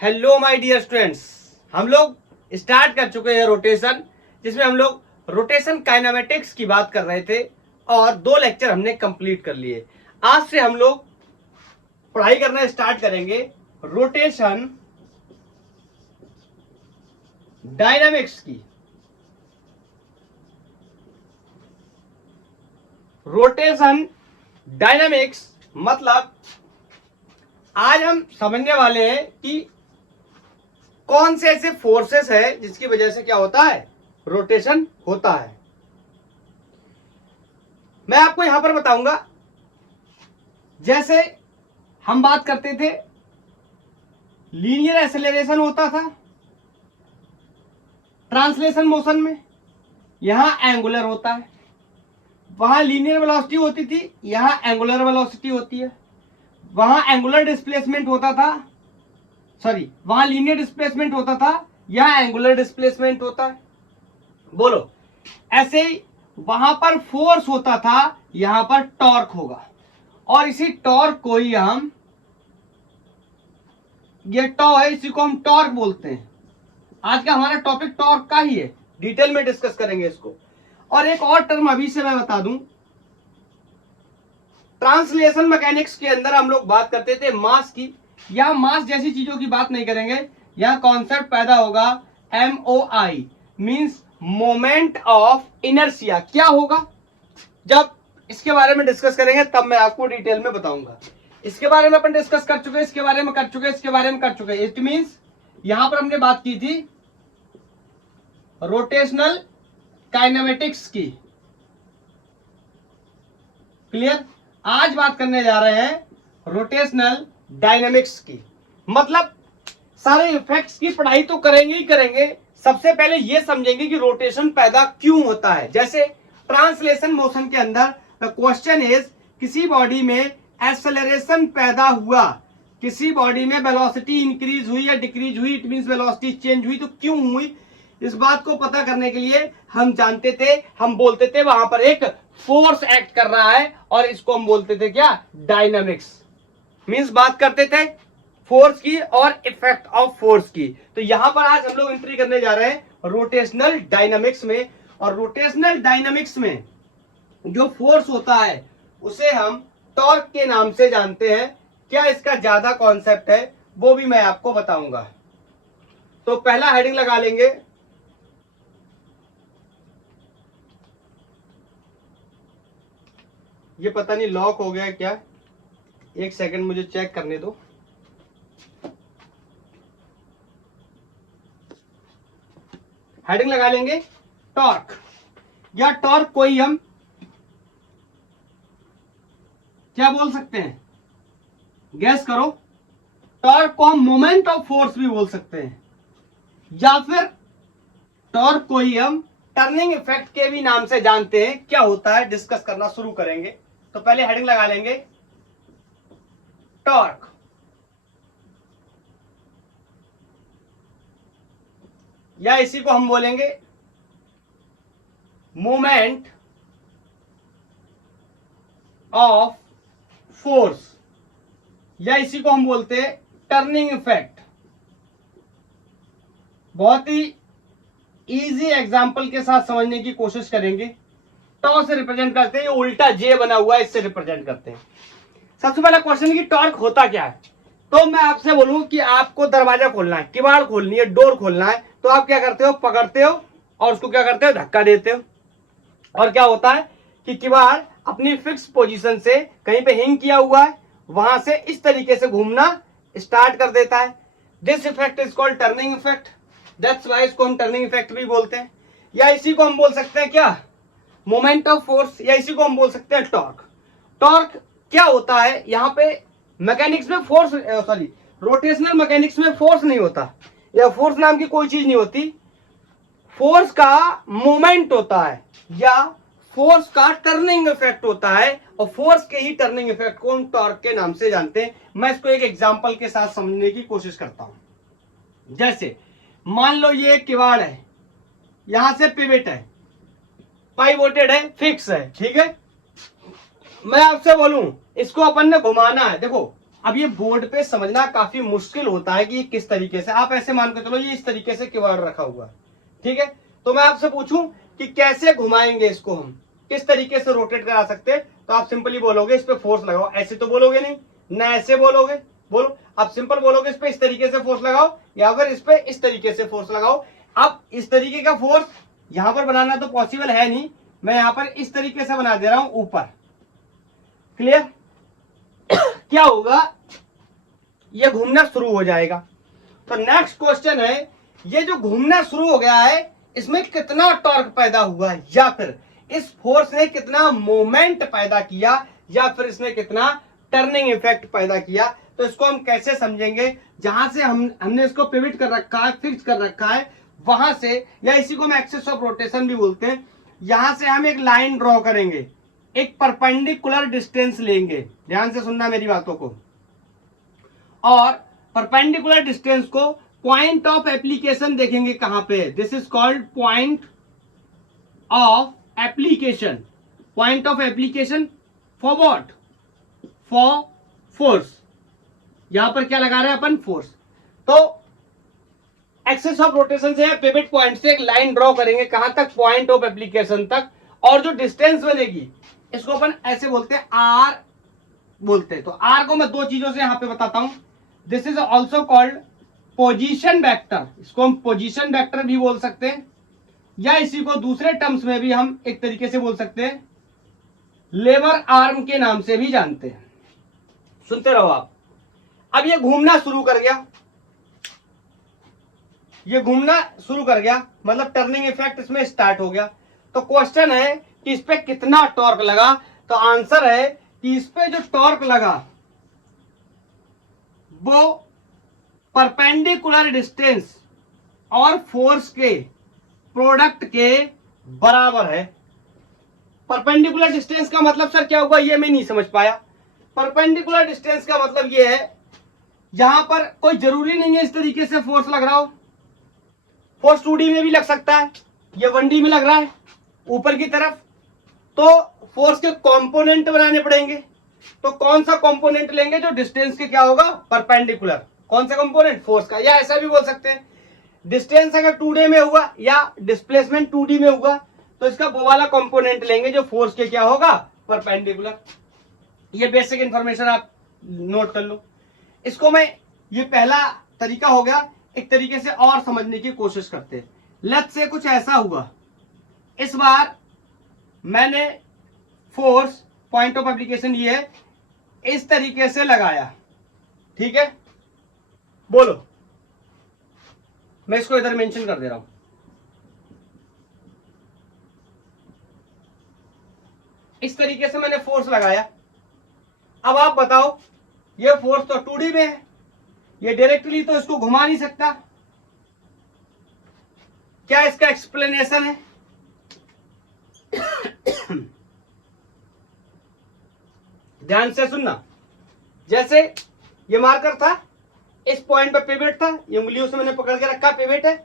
Hello my dear students, हम लोग start कर चुके हैं रोटेशन, जिसमें हम लोग रोटेशन काइनेमेटिक्स की बात कर रहे थे और 2 लेक्चर हमने कंप्लीट कर लिए। आज से हम लोग पढ़ाई करना स्टार्ट करेंगे रोटेशन डायनामिक्स की। रोटेशन डायनामिक्स मतलब आज हम समझने वाले हैं कि कौन से ऐसे फोर्सेस है जिसकी वजह से क्या होता है, रोटेशन होता है। मैं आपको यहां पर बताऊंगा, जैसे हम बात करते थे लीनियर एक्सेलरेशन होता था ट्रांसलेशन मोशन में, यहां एंगुलर होता है। वहां लीनियर वेलोसिटी होती थी, यहां एंगुलर वेलोसिटी होती है। वहां एंगुलर डिस्प्लेसमेंट होता था, वहां लीनियर डिस्प्लेसमेंट होता था, यहां एंगुलर डिस्प्लेसमेंट होता है। बोलो, ऐसे ही वहां पर फोर्स होता था, यहां पर टॉर्क होगा, और इसी टॉर्क को ही हम, ये टॉ है, इसी को हम टॉर्क बोलते हैं। आज का हमारा टॉपिक टॉर्क का ही है, डिटेल में डिस्कस करेंगे इसको। और एक और टर्म अभी से मैं बता दूं, ट्रांसलेशन मैकेनिक्स के अंदर हम लोग बात करते थे मास की। यहां मास जैसी चीजों की बात नहीं करेंगे, यहां कॉन्सेप्ट पैदा होगा MOI, means moment of inertia. क्या होगा, जब इसके बारे में डिस्कस करेंगे तब मैं आपको डिटेल में बताऊंगा। इसके बारे में अपन डिस्कस कर चुके, इसके बारे में कर चुके, इसके बारे में कर चुके। इट मींस यहां पर हमने बात की थी रोटेशनल काइनेमेटिक्स की। क्लियर? आज बात करने जा रहे हैं रोटेशनल डायनामिक्स की। मतलब सारे इफेक्ट्स की पढ़ाई तो करेंगे ही करेंगे, सबसे पहले ये समझेंगे कि रोटेशन पैदा क्यों होता है। जैसे ट्रांसलेशन मोशन के अंदर द क्वेश्चन इज, किसी बॉडी में एक्सेलरेशन पैदा हुआ, किसी बॉडी में वेलोसिटी इंक्रीज हुई या डिक्रीज हुई, इट मींस वेलोसिटी चेंज हुई, तो क्यों हुई, इस बात को पता करने के लिए हम जानते थे, हम बोलते थे वहां पर एक फोर्स एक्ट कर रहा है, और इसको हम बोलते थे क्या, डायनामिक्स। मींस बात करते थे फोर्स की और इफेक्ट ऑफ फोर्स की। तो यहां पर आज हम लोग एंट्री करने जा रहे हैं रोटेशनल डायनामिक्स में। और रोटेशनल डायनामिक्स में जो फोर्स होता है उसे हम टॉर्क के नाम से जानते हैं। क्या इसका ज्यादा कॉन्सेप्ट है वो भी मैं आपको बताऊंगा। तो पहला हेडिंग लगा लेंगे, ये पता नहीं लॉक हो गया क्या, एक सेकंड मुझे चेक करने दो। हेडिंग लगा लेंगे टॉर्क, या टॉर्क को ही हम क्या बोल सकते हैं, गैस करो। टॉर्क को हम मोमेंट ऑफ फोर्स भी बोल सकते हैं, या फिर टॉर्क को ही हम टर्निंग इफेक्ट के भी नाम से जानते हैं। क्या होता है डिस्कस करना शुरू करेंगे। तो पहले हेडिंग लगा लेंगे टॉर्क, या इसी को हम बोलेंगे मोमेंट ऑफ फोर्स, या इसी को हम बोलते हैं टर्निंग इफेक्ट। बहुत ही इजी एग्जांपल के साथ समझने की कोशिश करेंगे। टॉ से रिप्रेजेंट करते हैं, ये उल्टा जे बना हुआ है, इससे रिप्रेजेंट करते हैं। सबसे पहला क्वेश्चन कि टॉर्क होता क्या है। तो मैं आपसे बोलूं कि आपको दरवाजा खोलना है, किवाड़ खोलनी है, डोर खोलना है, तो आप क्या करते हो, पकड़ते हो और उसको क्या करते हो, धक्का देते हो। और क्या होता है कि किवाड़ अपनी फिक्स पोजीशन से कहीं पे हिंग किया हुआ है, वहां से इस तरीके से घूमना स्टार्ट कर देता है। This effect is called turning effect, that's why इसको हम टर्निंग इफेक्ट भी बोलते हैं। या इसी को हम बोल सकते हैं क्या, मोमेंट ऑफ फोर्स, या इसी को हम बोल सकते हैं टॉर्क। टॉर्क क्या होता है, यहां पे मैकेनिक्स में फोर्स, रोटेशनल मैकेनिक्स में फोर्स नहीं होता, या फोर्स नाम की कोई चीज नहीं होती। फोर्स का मोमेंट होता है, या फोर्स का टर्निंग इफेक्ट होता है, और फोर्स के ही टर्निंग इफेक्ट को हम टॉर्क के नाम से जानते हैं। मैं इसको एक एग्जांपल के साथ समझने की कोशिश करता हूं। जैसे मान लो ये एक किवाड़ है, यहां से पिवट है, पाइवोटेड है, फिक्स है, ठीक है। मैं आपसे बोलूं इसको अपन ने घुमाना है, देखो अब ये बोर्ड पे समझना काफी मुश्किल होता है कि ये किस तरीके से, आप ऐसे मान के चलो ये इस तरीके से कीवर्ड रखा हुआ है, ठीक है। तो मैं आपसे पूछूं कि कैसे घुमाएंगे इसको, हम किस तरीके से रोटेट करा सकते हैं, तो आप सिंपली बोलोगे इस पे फोर्स लगाओ, ऐसे तो बोलोगे नहीं ना, ऐसे बोलोगे, बोलो आप सिंपल बोलोगे इस पे इस तरीके से फोर्स लगाओ, या फिर इस पे इस तरीके से फोर्स लगाओ। अब इस तरीके का फोर्स यहां पर बनाना तो पॉसिबल है नहीं, मैं यहां पर इस तरीके से बना दे रहा हूं ऊपर, क्लियर। क्या होगा, ये घूमना शुरू हो जाएगा। तो नेक्स्ट क्वेश्चन है, ये जो घूमना शुरू हो गया है इसमें कितना टॉर्क पैदा हुआ, या फिर इस फोर्स ने कितना मोमेंट पैदा किया, या फिर इसने कितना टर्निंग इफेक्ट पैदा किया। तो इसको हम कैसे समझेंगे, जहां से हमने इसको पिविट कर रखा है, फिक्स कर रखा है, वहां से, या इसी को हम एक्सिस ऑफ रोटेशन भी बोलते हैं, यहां से हम एक लाइन ड्रॉ करेंगे, एक परपेंडिकुलर डिस्टेंस लेंगे, ध्यान से सुनना मेरी बातों को, और परपेंडिकुलर डिस्टेंस को पॉइंट ऑफ एप्लीकेशन देखेंगे कहां पे है, this is called point of application. Point of application for what, for force, यहां पर क्या लगा रहे हैं अपन, फोर्स। तो एक्सिस ऑफ रोटेशन से पिवट पॉइंट से एक लाइन ड्रॉ करेंगे, कहां तक, पॉइंट ऑफ एप्लीकेशन तक, और जो डिस्टेंस बनेगी इसको अपन ऐसे बोलते हैं आर बोलते हैं। तो आर को मैं दो चीजों से यहां पे बताता हूं, this is also called position vector, इसको हम पोजीशन वेक्टर भी बोल सकते हैं, या इसी को दूसरे टर्म्स में भी हम एक तरीके से बोल सकते हैं लेबर आर्म के नाम से भी जानते हैं। सुनते रहो आप। अब ये घूमना शुरू कर गया, ये घूमना शुरू कर गया, मतलब टर्निंग इफेक्ट इसमें स्टार्ट हो गया। तो क्वेश्चन है कि इस पे कितना टॉर्क लगा, तो आंसर है कि इस पे जो टॉर्क लगा वो परपेंडिकुलर डिस्टेंस और फोर्स के प्रोडक्ट के बराबर है। परपेंडिकुलर डिस्टेंस का मतलब सर क्या होगा, ये मैं नहीं समझ पाया। परपेंडिकुलर डिस्टेंस का मतलब ये है, यहां पर कोई जरूरी नहीं है इस तरीके से फोर्स लग रहा हो, फोर्स 2D में भी लग सकता है, ये 1D में लग रहा है ऊपर की तरफ, तो फोर्स के कंपोनेंट बनाने पड़ेंगे। तो कौन सा कंपोनेंट लेंगे जो डिस्टेंस के क्या होगा, परपेंडिकुलर, कौन सा कंपोनेंट, फोर्स का। या ऐसा भी बोल सकते हैं, डिस्टेंस अगर 2D में हुआ या डिस्प्लेसमेंट 2D में हुआ तो इसका वो वाला कंपोनेंट लेंगे जो फोर्स के क्या होगा, परपेंडिकुलर। ये बेसिक इंफॉर्मेशन आप नोट कर लो। इसको मैं, ये पहला तरीका हो गया, एक तरीके से और समझने की कोशिश करते हैं। लेट्स से कुछ ऐसा हुआ, इस बार मैंने फोर्स, पॉइंट ऑफ एप्लीकेशन ये है, इस तरीके से लगाया, ठीक है, बोलो, मैं इसको इधर मेंशन कर दे रहा हूं। इस तरीके से मैंने फोर्स लगाया। अब आप बताओ, ये फोर्स तो 2D में है, ये डायरेक्टली तो इसको घुमा नहीं सकता, क्या इसका एक्सप्लेनेशन है? ध्यान से सुनना। जैसे ये मार्कर था, इस पॉइंट पे पिवट था, ये उंगलियों से मैंने पकड़ के रखा, पिवट है,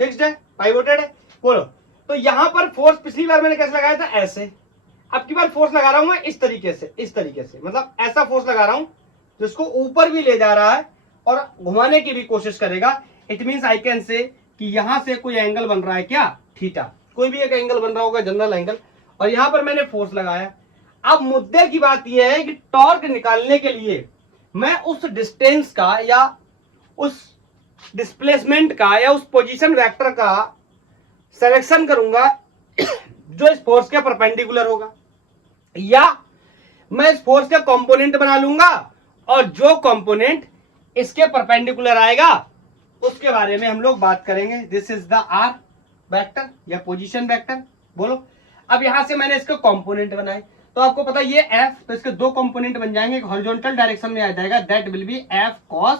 फिक्स्ड है, पाइवोटेड है, बोलो। तो यहां पर फोर्स पिछली बार मैंने कैसे लगाया था, ऐसे। अब की बार फोर्स लगा रहा हूं मैं इस तरीके से, इस तरीके से, मतलब ऐसा फोर्स लगा रहा हूं जिसको ऊपर भी ले जा रहा है और घुमाने की भी कोशिश करेगा। इट मीन्स आई कैन से कि यहां से कोई एंगल बन रहा है क्या, थीटा, कोई भी एक एंगल बन रहा होगा, जनरल एंगल, और यहां पर मैंने फोर्स लगाया। अब मुद्दे की बात यह है कि टॉर्क निकालने के लिए मैं उस डिस्टेंस का या उस डिस्प्लेसमेंट का या उस पोजीशन वेक्टर का सिलेक्शन करूंगा जो इस फोर्स के परपेंडिकुलर होगा, या मैं इस फोर्स का कंपोनेंट बना लूंगा और जो कंपोनेंट इसके परपेंडिकुलर आएगा उसके बारे में हम लोग बात करेंगे। This is the R vector या पोजीशन वेक्टर, बोलो। अब यहां से मैंने इसके कंपोनेंट बनाए, तो आपको पता है ये एफ, तो इसके दो कंपोनेंट बन जाएंगे, एक हॉरिजॉन्टल डायरेक्शन में आ जाएगा, that will be F cos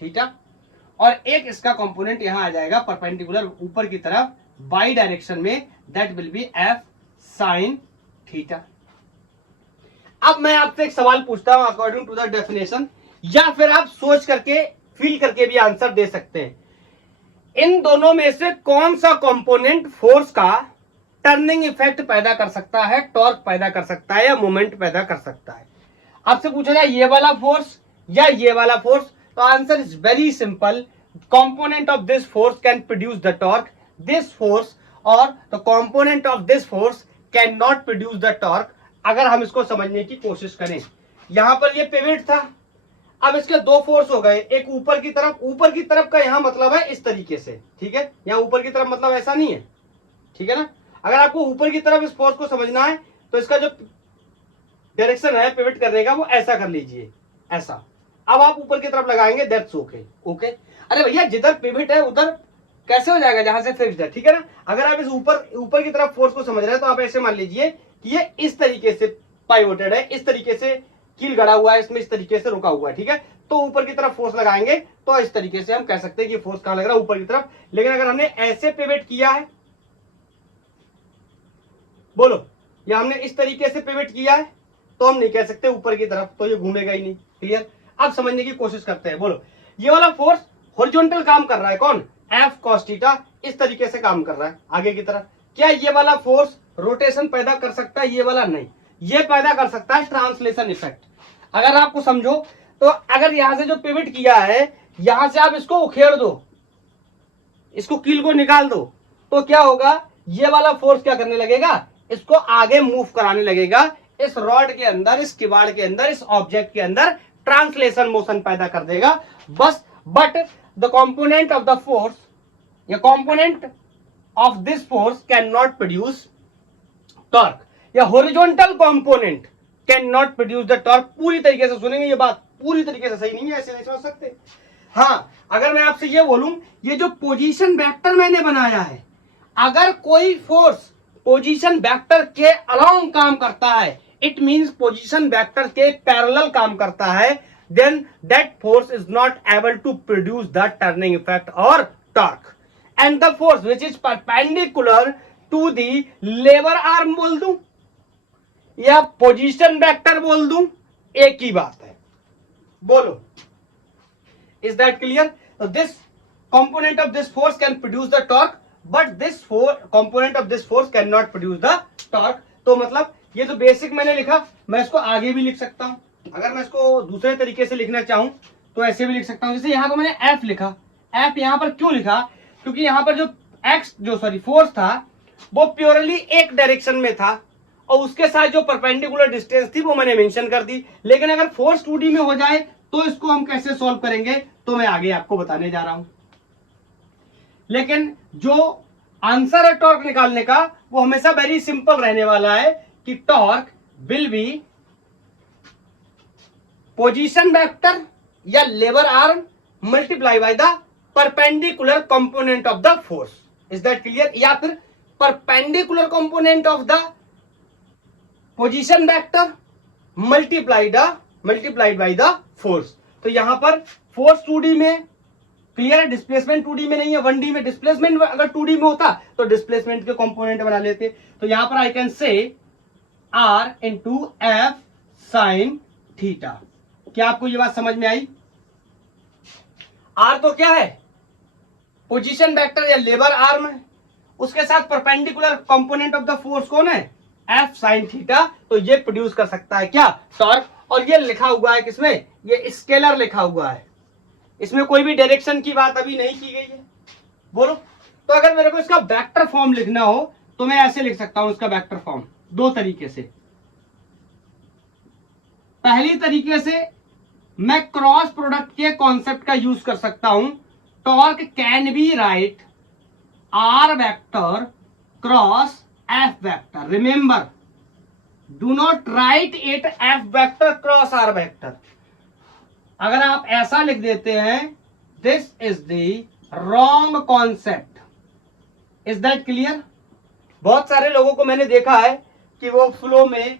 theta, और एक इसका कंपोनेंट यहां आ जाएगा परपेंडिकुलर ऊपर की तरफ बाई डायरेक्शन में, that will be F sine theta. अब मैं आपसे एक सवाल पूछता हूं अकॉर्डिंग टू द डेफिनेशन, या फिर आप सोच करके फील करके भी आंसर दे सकते हैं। इन दोनों में से कौन सा कंपोनेंट फोर्स का टर्निंग इफेक्ट पैदा कर सकता है, टॉर्क पैदा कर सकता है, या मोमेंट पैदा कर सकता है? आपसे पूछा जाए ये वाला फोर्स या ये वाला फोर्स? तो answer is very simple, component of this force can produce the torque, this force or the component of this force cannot produce the torque। अगर हम इसको समझने की कोशिश करें, यहां पर ये पिवट था, अब इसके दो फोर्स हो गए, एक ऊपर की तरफ का यहां मतलब है इस तरीके से, ठीक है, यहां ऊपर की तरफ मतलब ऐसा नहीं है, ठीक है ना। अगर आपको ऊपर की तरफ इस फोर्स को समझना है तो इसका जो डायरेक्शन है पिवट करने का वो ऐसा कर लीजिए, ऐसा। अब आप ऊपर की तरफ लगाएंगे, दैट्स ओके। ओके, अरे भैया जिधर पिवट है उधर कैसे हो जाएगा जहां से फिक्स्ड है, ठीक है ना। अगर आप इस ऊपर की तरफ फोर्स को समझ रहे हैं तो आप ऐसे मान लीजिए कि ये इस तरीके से पाइवोटेड है, इस तरीके से कील गड़ा हुआ है, इसमें इस तरीके से रुका हुआ है, ठीक है। तो ऊपर की तरफ फोर्स लगाएंगे तो इस तरीके से हम कह सकते हैं कि फोर्स कहां लग रहा है, ऊपर की तरफ। लेकिन अगर हमने ऐसे पिवट किया है, बोलो, या हमने इस तरीके से पिवट किया है तो हम नहीं कह सकते ऊपर की तरफ, तो ये घूमेगा ही नहीं। क्लियर? अब समझने की कोशिश करते हैं। बोलो, ये वाला फोर्स हॉरिजॉन्टल काम कर रहा है, कौन? F cos थीटा, इस तरीके से काम कर रहा है आगे की तरफ। क्या ये वाला फोर्स रोटेशन पैदा कर सकता है? ये वाला नहीं, ये पैदा कर सकता है ट्रांसलेशन इफेक्ट। अगर आपको समझो तो अगर यहां से जो पिवट किया है, यहां से आप इसको उखेड़ दो, इसको कील को निकाल दो, तो क्या होगा? ये वाला फोर्स क्या करने लगेगा? इसको आगे मूव कराने लगेगा, इस रॉड के अंदर, इस किवाड़ के अंदर, इस ऑब्जेक्ट के अंदर ट्रांसलेशन मोशन पैदा कर देगा बस। But the component of the force या component of this force can not produce torque, या horizontal component can not produce the torque. पूरी तरीके से सुनेंगे, ये बात पूरी तरीके से सही नहीं है, ऐसे नहीं समझ सकते। हाँ, अगर मैं आपसे ये बोलूं, ये जो पोजीशन वेक्टर मैंने बनाया है, अगर कोई फोर्स पोजीशन वेक्टर के अलोंग काम करता है, इट मींस पोजीशन वेक्टर के पैरेलल काम करता है, then that force is not able to produce the turning effect or torque, and the force which is perpendicular to the lever arm बोल दूं या पोजीशन वेक्टर बोल दूं, एक ही बात है। बोलो, is that clear? So this component of this force can produce the torque, but this component of this force cannot produce the torque। तो मतलब ये तो बेसिक मैंने लिखा, मैं इसको आगे भी लिख सकता हूं। अगर मैं इसको दूसरे तरीके से लिखना चाहूं तो ऐसे भी लिख सकता हूं। जैसे यहां तो मैंने F लिखा, F यहां पर क्यों लिखा? क्योंकि यहां पर जो फोर्स था वो प्योरली एक डायरेक्शन में था और उसके साथ जो परपेंडिकुलर डिस्टेंस थी वो मैंने मेंशन कर दी। लेकिन अगर फोर्स 2D में हो जाए तो इसको हम कैसे सॉल्व करेंगे तो मैं आगे आपको बताने जा रहा हूं। लेकिन जो आंसर है टॉर्क निकालने का वो हमेशा वेरी सिंपल रहने वाला है कि torque will be position vector या लेबर arm multiply by the perpendicular component of the force. Is that clear? या फिर perpendicular component of the position vector multiplied by the force. तो यहां पर फोर्स 2D में क्लियर है, डिस्प्लेसमेंट 2D में नहीं है, 1D में। डिस्प्लेसमेंट अगर 2D में होता तो डिस्प्लेसमेंट के कंपोनेंट बना लेते। तो यहां पर आई कैन से R into F sine theta. क्या आपको ये बात समझ में आई? R तो क्या है? पोजीशन वेक्टर या लेबर आर्म है, उसके साथ perpendicular component of the force कौन है? F sine theta. तो ये प्रोड्यूस कर सकता है क्या? टॉर्क। और ये लिखा हुआ है किसमें? ये स्केलर लिखा हुआ है, इसमें कोई भी डायरेक्शन की बात अभी नहीं की गई है। बोलो, तो अगर मेरे को इसका वेक्टर फॉर्म लिखना हो तो मैं ऐसे लिख सकता हूं इसका वेक्टर फॉर्म दो तरीके से। पहली तरीके से मैं क्रॉस प्रोडक्ट के कॉन्सेप्ट का यूज कर सकता हूं। Torque can be write R vector cross F vector. Remember, do not write it F vector cross R vector. अगर आप ऐसा लिख देते हैं, this is the wrong concept. Is that clear? बहुत सारे लोगों को मैंने देखा है कि वो फ्लो में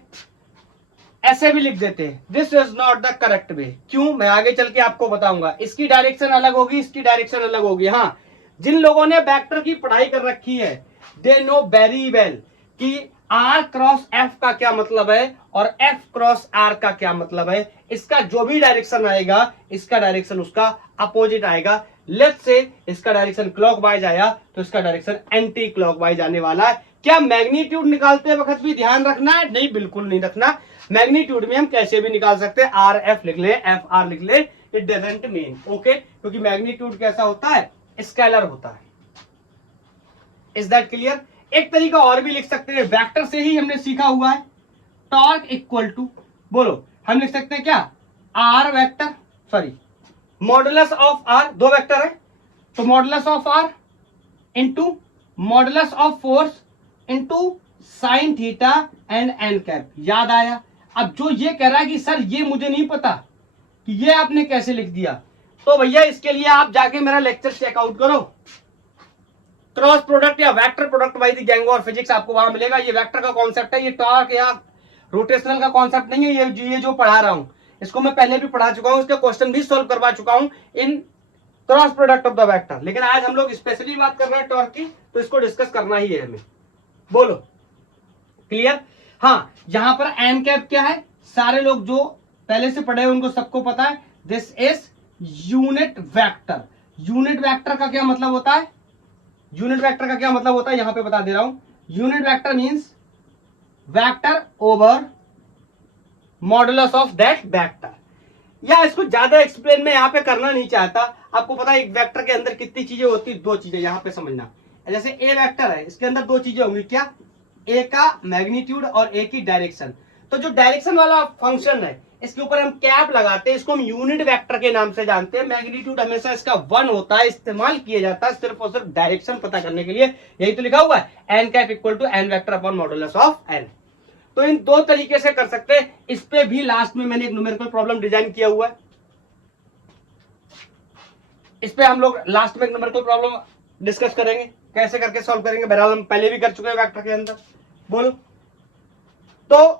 ऐसे भी लिख देते हैं, this is not the correct way. क्यों? मैं आगे चल के आपको बताऊंगा। इसकी डायरेक्शन अलग होगी, इसकी डायरेक्शन अलग होगी। हाँ, जिन लोगों ने वेक्टर की पढ़ाई कर रखी है दे नो वेरी वेल कि आर क्रॉस एफ का क्या मतलब है और एफ क्रॉस आर का क्या मतलब है। इसका जो भी डायरेक्शन आएगा, इसका डायरेक्शन उसका अपोजिट आएगा। लेट्स से इसका डायरेक्शन क्लॉकवाइज आया तो इसका डायरेक्शन एंटी क्लॉकवाइज आने वाला है। क्या मैग्नीट्यूड निकालते वक्त भी ध्यान रखना है? नहीं, बिल्कुल नहीं रखना। मैग्नीट्यूड में हम कैसे भी निकाल सकते हैं, आर एफ लिख ले, एफ आर लिख ले, इट डजंट मीन, ओके, क्योंकि मैग्नीट्यूड कैसा होता है, स्केलर होता है। Is that clear? एक तरीका और भी लिख सकते हैं, वेक्टर से ही हमने सीखा हुआ है, टॉर्क इक्वल टू, बोलो हम लिख सकते हैं क्या, R vector, sorry modulus of R, दो वेक्टर है तो modulus of R into modulus of force into sine theta and N cap. याद आया? अब जो ये कह रहा है कि सर ये मुझे नहीं पता कि ये आपने कैसे लिख दिया, तो भैया इसके लिए आप जाके मेरा लेक्चर चेकआउट करो, क्रॉस प्रोडक्ट या vector product by the gang और फिजिक्स, आपको वहां मिलेगा। ये वेक्टर का कॉन्सेप्ट है, ये टॉर्क या रोटेशनल का कॉन्सेप्ट नहीं है, ये जो पढ़ा रहा हूं इसको मैं पहले भी पढ़ा चुका हूं, इसके क्वेश्चन भी सॉल्व करवा चुका हूं in cross product of the vector. लेकिन आज हम लोग स्पेशली बात कर रहे हैं टॉर्क की, तो इसको डिस्कस करना ही है हमें। बोलो क्लियर? हाँ, यहां पर एन कैप क्या है, सारे लोग जो पहले से पढ़े हैं उनको सबको पता है, this is unit vector. Unit vector का क्या मतलब होता है, यूनिट वेक्टर का क्या मतलब होता है यहां पे बता दे रहा हूं। Unit vector means vector over modulus of that vector. या इसको ज्यादा एक्सप्लेन मैं यहां पे करना नहीं चाहता, आपको पता है एक वेक्टर के अंदर कितनी चीजें होती, दो चीजें यहां पे समझना। जैसे ए वेक्टर है, इसके अंदर दो चीजें होंगी, क्या, ए का मैग्नीट्यूड और ए की डायरेक्शन। तो जो डायरेक्शन वाला फंक्शन है इसके ऊपर हम कैप लगाते हैं, इसको हम यूनिट वेक्टर के नाम से जानते हैं। मैग्नीट्यूड हमेशा इसका 1 होता है, इस्तेमाल किया जाता है सिर्फ और सिर्फ डायरेक्शन पता करने के लिए, यही तो लिखा हुआ है, N cap equal to N vector upon modulus of N. तो इन दो तरीके से कर सकते हैं। इस पे भी लास्ट में मैंने एक न्यूमेरिकल प्रॉब्लम डिजाइन किया हुआ है, इस पे हम लोग लास्ट में एक न्यूमेरिकल प्रॉब्लम डिस्कस करेंगे, कैसे करके सॉल्व करेंगे, बहरहाल हम पहले भी कर चुके हैं वेक्टर के अंदर। बोलो, तो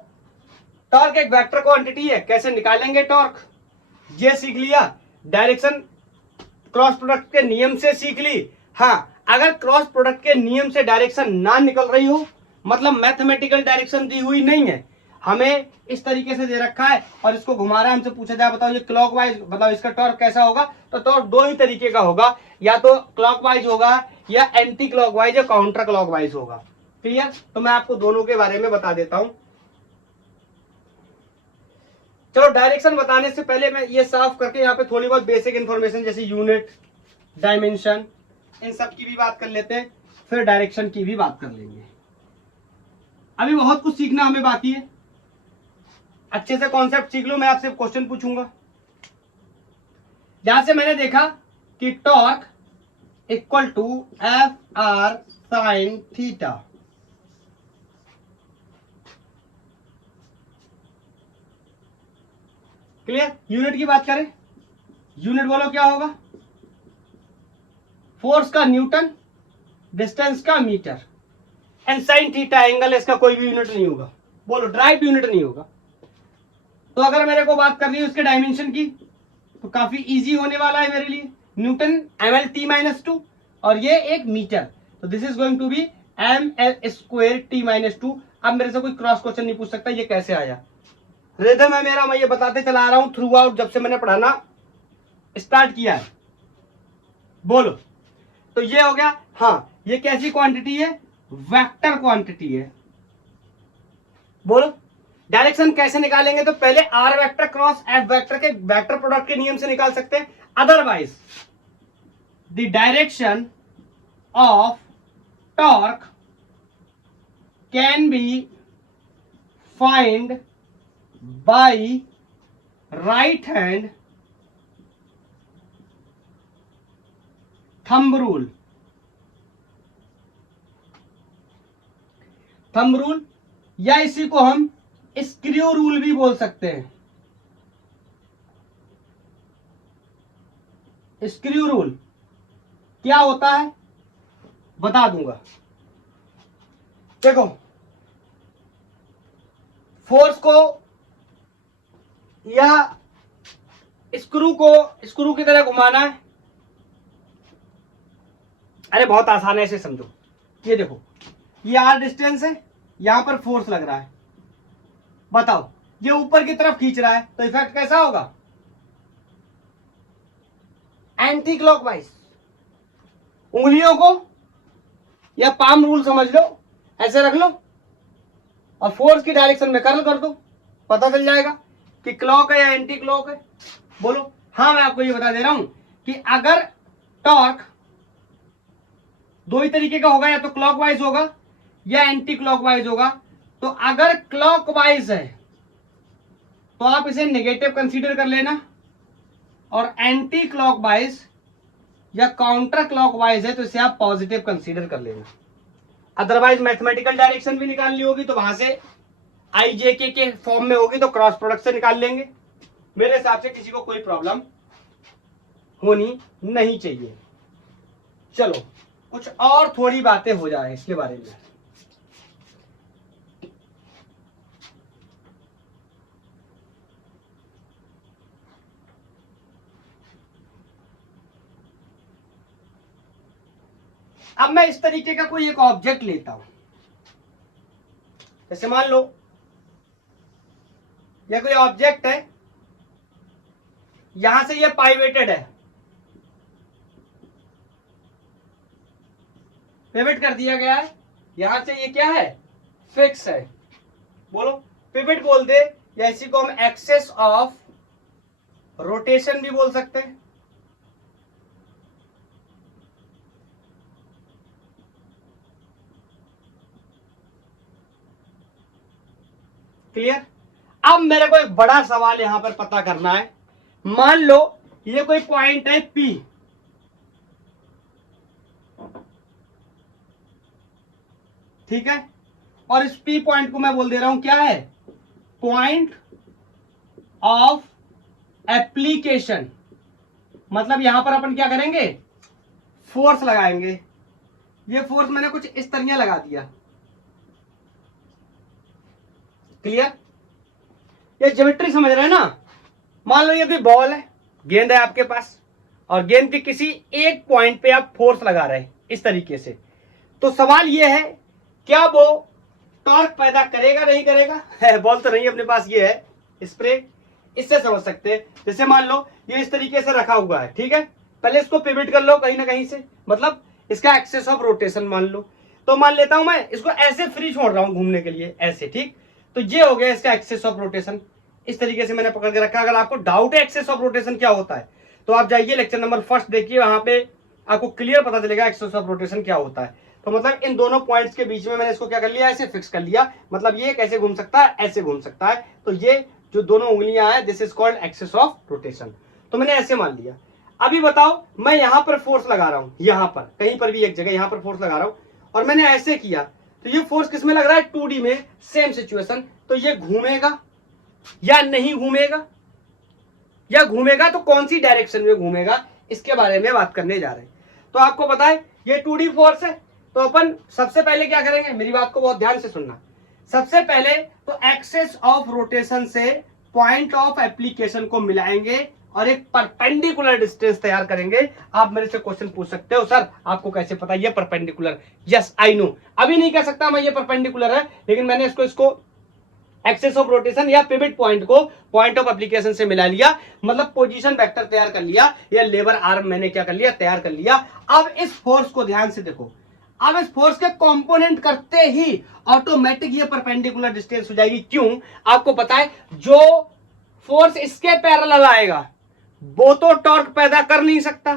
टॉर्क एक वेक्टर क्वांटिटी है, कैसे निकालेंगे टॉर्क, ये सीख लिया। डायरेक्शन क्रॉस प्रोडक्ट के नियम से सीख ली। हाँ, अगर क्रॉस प्रोडक्ट के नियम से डायरेक्शन ना निकल रही हो, मतलब मैथमेटिकल डायरेक्शन दी हुई नहीं है, हमें इस तरीके से दे रखा है और इसको घुमा रहा है, हमसे पूछा जाए बताओ ये क्लॉकवाइज, बताओ इसका टॉर्क कैसा होगा, तो टॉर्क दो ही तरीके का होगा, या तो क्लॉकवाइज होगा या एंटी क्लॉकवाइज या काउंटर क्लॉकवाइज होगा। क्लियर? तो मैं आपको दोनों के बारे में बता देता हूं। चलो, डायरेक्शन बताने से पहले मैं ये साफ करके यहाँ पे थोड़ी बहुत बेसिक इंफॉर्मेशन जैसे यूनिट, डायमेंशन, इन सब की भी बात कर लेते हैं, फिर डायरेक्शन की भी बात कर लेंगे। अभी बहुत कुछ सीखना हमें बाकी है, अच्छे से कॉन्सेप्ट सीख लो, मैं आपसे क्वेश्चन पूछूंगा। यहां से मैंने देखा कि torque equal to F R sine theta. Clear? Unit की बात करें, यूनिट बोलो क्या होगा, फोर्स का न्यूटन, डिस्टेंस का metre, and sine theta angle, इसका कोई भी यूनिट नहीं होगा। बोलो, डायरेक्ट यूनिट नहीं होगा। तो अगर मेरे को बात करनी है उसके डायमेंशन की, तो काफी इजी होने वाला है मेरे लिए, न्यूटन ml/t-2 और ये एक मीटर, तो this is going to be ml²t-2। अब मेरे से कोई क्रॉस क्वेश्चन नहीं पूछ सकता ये कैसे आया, रिदम है मेरा, मैं ये बताते चला रहा हूं थ्रू आउट, जब से मैंने पढ़ाना स्टार्ट किया है। बोलो, तो ये हो गया। हाँ, ये कैसी क्वांटिटी है, वेक्टर क्वांटिटी है। बोलो, डायरेक्शन कैसे निकालेंगे, तो पहले R vector cross F vector के वेक्टर प्रोडक्ट के नियम से निकाल सकते हैं, otherwise the direction of torque can be find by right hand thumb rule. Thumb rule या इसी को हम स्क्रू रूल भी बोल सकते हैं। स्क्रू रूल क्या होता है बता दूंगा। देखो, फोर्स को या स्क्रू को स्क्रू की तरह घुमाना है, अरे बहुत आसान है, ऐसे समझो। ये देखो, ये आर डिस्टेंस है, यहां पर फोर्स लग रहा है, बताओ ये ऊपर की तरफ खींच रहा है, तो इफेक्ट कैसा होगा, एंटी क्लॉकवाइज। उंगलियों को या पाम रूल समझ लो, ऐसे रख लो और फोर्स की डायरेक्शन में कर्ल कर दो, पता चल जाएगा कि क्लॉक है या एंटी क्लॉक है। बोलो। हाँ, मैं आपको ये बता दे रहा हूं कि अगर टॉर्क दो ही तरीके का होगा, या तो क्लॉकवाइज होगा या एंटी क्लॉकवाइज होगा। तो अगर क्लॉकवाइज है तो आप इसे नेगेटिव कंसीडर कर लेना, और एंटी क्लॉकवाइज या काउंटर क्लॉकवाइज है तो इसे आप पॉजिटिव कंसीडर कर लेना। अदरवाइज मैथमेटिकल डायरेक्शन भी निकालनी होगी तो वहां से IJK के फॉर्म में होगी तो क्रॉस प्रोडक्ट से निकाल लेंगे। मेरे हिसाब से किसी को कोई प्रॉब्लम होनी नहीं चाहिए। चलो कुछ और थोड़ी बातें हो जाए इसके बारे में। अब मैं इस तरीके का कोई एक ऑब्जेक्ट लेता हूं, जैसे मान लो यह कोई ऑब्जेक्ट है, यहां से ये पाइवेटेड है, पिवट कर दिया गया है, यहां से ये क्या है, फिक्स है। बोलो, पिवट बोल दे, या इसी को हम एक्सेस ऑफ रोटेशन भी बोल सकते हैं। क्लियर। अब मेरे को एक बड़ा सवाल यहां पर पता करना है। मान लो ये कोई पॉइंट है P, ठीक है, और इस P पॉइंट को मैं बोल दे रहा हूं क्या है, पॉइंट ऑफ एप्लीकेशन। मतलब यहां पर अपन क्या करेंगे, फोर्स लगाएंगे। ये फोर्स मैंने कुछ इस तरह लगा दिया। क्लियर। ये ज्योमेट्री समझ रहे हैं ना। मान लो ये कोई बॉल है, गेंद है आपके पास, और गेंद के किसी एक पॉइंट पे आप फोर्स लगा रहे हैं इस तरीके से। तो सवाल ये है, क्या वो टॉर्क पैदा करेगा नहीं करेगा। है बॉल तो नहीं अपने पास, ये है स्प्रे। इससे समझ सकते हैं, जैसे मान लो ये इस तरीके से रखा हुआ है, ठीक है, पहले इसको पिवट कर लो कहीं ना कहीं से, मतलब इसका एक्सेस ऑफ रोटेशन मान लो। तो मान लेता हूं मैं इसको ऐसे फ्री छोड़ रहा हूं घूमने के लिए, ऐसे, ठीक। तो ये हो गया इसका एक्सेस ऑफ रोटेशन। इस तरीके से मैंने पकड़ के रखा। अगर आपको डाउट है एक्सेस ऑफ रोटेशन क्या होता है तो आप जाइए लेक्चर नंबर 1 देखिए, वहां पे आपको क्लियर पता चलेगा एक्सेस ऑफ रोटेशन क्या होता है। तो मतलब इन दोनों पॉइंट्स के बीच में मैंने इसको क्या कर लिया, ऐसे फिक्स कर लिया। मतलब ये कैसे घूम सकता है, ऐसे घूम सकता है। तो ये जो दोनों उंगलियां हैं, this is called axis of rotation. तो मैंने ऐसे मान लिया। अभी बताओ, मैं यहां पर फोर्स लगा रहा हूं, यहां पर कहीं पर भी एक जगह यहां पर फोर्स लगा रहा हूं, और मैंने ऐसे किया, तो ये फोर्स किसमें लग रहा है, 2D में, सेम सिचुएशन। तो ये घूमेगा या नहीं घूमेगा, या घूमेगा तो कौन सी डायरेक्शन में घूमेगा, इसके बारे में बात करने जा रहे हैं। तो आपको पता है ये 2D फोर्स है, तो अपन सबसे पहले क्या करेंगे, मेरी बात को बहुत ध्यान से सुनना। सबसे पहले तो एक्सेस ऑफ रोटेशन से पॉइंट ऑफ एप्लीकेशन को मिलाएंगे और एक परपेंडिकुलर डिस्टेंस तैयार करेंगे। आप मेरे से क्वेश्चन पूछ सकते हो, सर आपको कैसे पता ये परपेंडिकुलर। यस आई नो, अभी नहीं कह सकता मैं ये परपेंडिकुलर है, लेकिन मैंने इसको एक्सेस ऑफ रोटेशन या पिवट पॉइंट को पॉइंट ऑफ एप्लीकेशन से मिला लिया, मतलब पोजीशन वेक्टर तैयार कर लिया, या लेबर आर्म मैंने क्या कर लिया, तैयार कर लिया। अब इस फोर्स को ध्यान से देखो, अब इस फोर्स के कंपोनेंट करते ही ऑटोमेटिक ये परपेंडिकुलर डिस्टेंस हो जाएगी। क्यों, आपको पता है जो फोर्स इसके पैरेलल आएगा वो तो टॉर्क पैदा कर नहीं सकता,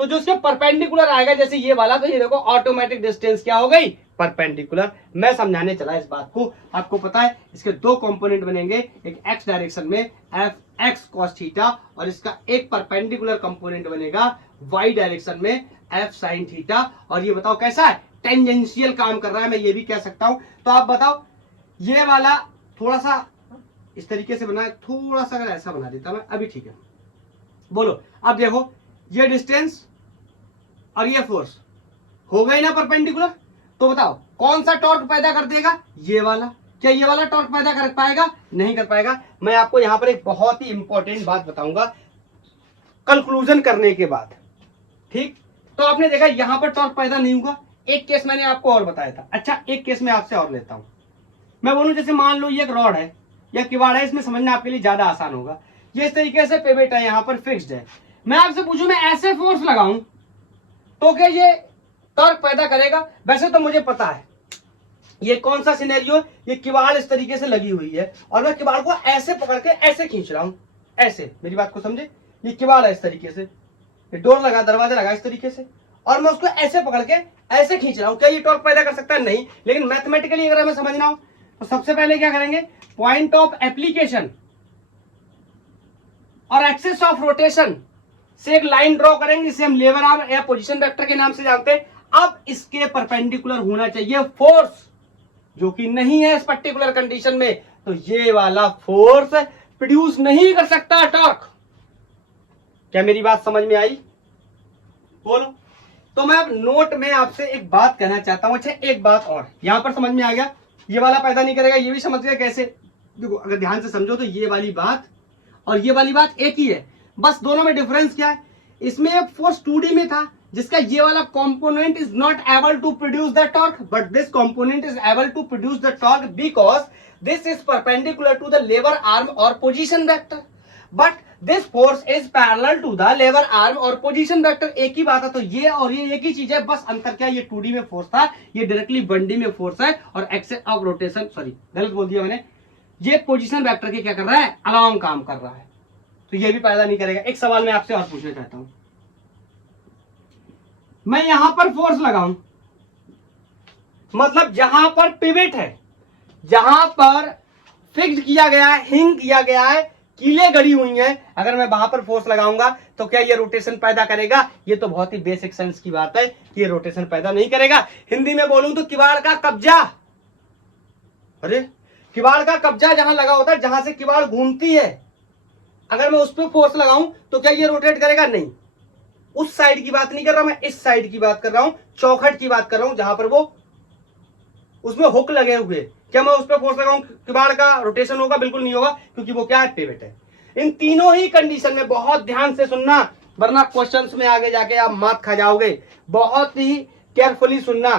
तो जो इसके परपेंडिकुलर आएगा जैसे ये वाला, तो ये देखो ऑटोमेटिक डिस्टेंस क्या हो गई, परपेंडिकुलर। मैं समझाने चला इस बात को। आपको पता है इसके दो कंपोनेंट बनेंगे, एक एक्स डायरेक्शन में एफ एक्स कॉस थीटा, और इसका एक परपेंडिकुलर कंपोनेंट बनेगा वाई डायरेक्शन में एफ साइन थीटा। और ये बताओ कैसा है, टेंजेंशियल काम कर रहा है, मैं ये भी कह सकता हूं। तो आप बताओ, ये वाला थोड़ा सा इस तरीके से बना है, थोड़ा सा अगर ऐसा बना देता मैं, अभी ठीक है। बोलो, अब देखो ये डिस्टेंस और ये फोर्स हो गई ना परपेंडिकुलर। तो बताओ कौन सा टॉर्क पैदा कर देगा, ये वाला। क्या ये वाला टॉर्क पैदा कर पाएगा, नहीं कर पाएगा। मैं आपको यहां पर एक बहुत ही इंपॉर्टेंट बात बताऊंगा कंक्लूजन करने के बाद, ठीक। तो आपने देखा यहां पर टॉर्क पैदा नहीं हुआ। एक केस मैंने आपको और बताया था। अच्छा, एक केस में आपसे और लेता हूं। मैं बोलूं जैसे मान लो ये एक रॉड है या किवाड़ है, इसमें समझना आपके लिए ज्यादा आसान होगा। ये इस तरीके से पिवट है, यहां पर फिक्स्ड है। मैं आपसे पूछूं मैं ऐसे फोर्स लगाऊं तो क्या ये टॉर्क पैदा करेगा। वैसे तो मुझे पता है ये कौन सा सिनेरियो, ये किवाड़ इस तरीके से लगी हुई है और मैं किवाड़ को ऐसे पकड़ के ऐसे खींच रहा हूं, ऐसे, मेरी बात को समझे, ये किवाड़ है इस तरीके से, ये डोर लगा, दरवाजा लगा इस तरीके से, और मैं उसको ऐसे पकड़ के ऐसे खींच रहा हूं। क्या ये टॉर्क पैदा कर सकता है? नहीं। लेकिन मैथमेटिकली अगर हमें समझना हो तो सबसे पहले क्या करेंगे, पॉइंट ऑफ एप्लीकेशन और एक्सिस ऑफ रोटेशन से एक लाइन ड्रॉ करेंगे, जिसे हम लेवर आर्म या पोजीशन वेक्टर के नाम से जानते हैं। अब इसके परपेंडिकुलर होना चाहिए फोर्स, जो कि नहीं है इस पर्टिकुलर कंडीशन में, तो ये वाला फोर्स प्रोड्यूस नहीं कर सकता टॉर्क। क्या मेरी बात समझ में आई? बोलो। तो मैं अब नोट में आपसे एक बात कहना चाहता हूं। अच्छा, एक बात और, यहां पर समझ में आ गया, ये वाला पैदा नहीं करेगा, ये भी समझ गया कैसे। देखो अगर ध्यान से समझो तो ये वाली बात और ये वाली बात एक ही है, बस दोनों में डिफरेंस क्या है, इसमें एक फोर्स 2D में था जिसका ये वाला component is not able to produce the torque, but this component is able to produce the torque because this is perpendicular to the lever arm और position vector, but this force is parallel to the lever arm और position vector. एक ही बात है, तो ये और ये एक ही चीज है, बस अंतर क्या, ये 2D में फोर्स था, ये डायरेक्टली 1D में फोर्स है, और एक्सेस ऑफ रोटेशन, सॉरी गलत बोल दिया मैंने, ये पोजीशन वेक्टर के क्या कर रहा है, अलोंग काम कर रहा है, तो ये भी पैदा नहीं करेगा। एक सवाल मैं आपसे और पूछना चाहता हूं, मैं यहां पर फोर्स लगाऊं, मतलब जहां पर पिवट है, जहां पर फिक्स किया गया है, हिंग किया गया है, कीलें गड़ी हुई हैं, अगर मैं वहां पर फोर्स लगाऊंगा तो क्या ये रोटेशन पैदा करेगा? ये तो बहुत ही बेसिक सेंस की बात है कि ये रोटेशन पैदा नहीं करेगा। हिंदी में बोलूं तो किवाड़ का कब्जा, अरे किवाड़ का कब्जा जहां लगा होता है, जहां से किवाड़ घूमती है, अगर मैं उस पर फोर्स लगाऊं तो क्या ये रोटेट करेगा? नहीं। उस साइड की बात नहीं कर रहा मैं, इस साइड की बात कर रहा हूं, चौखट की बात कर रहा हूं, जहां पर वो उसमें हुक लगे हुए, क्या मैं उस पर फोर्स लगाऊं किवाड़ का रोटेशन होगा? बिल्कुल नहीं होगा, क्योंकि वो क्या है, पिवट है। इन तीनों ही कंडीशन में बहुत ध्यान से सुनना, वरना क्वेश्चंस में आगे जाके आप मात खा जाओगे। बहुत ही केयरफुली सुनना,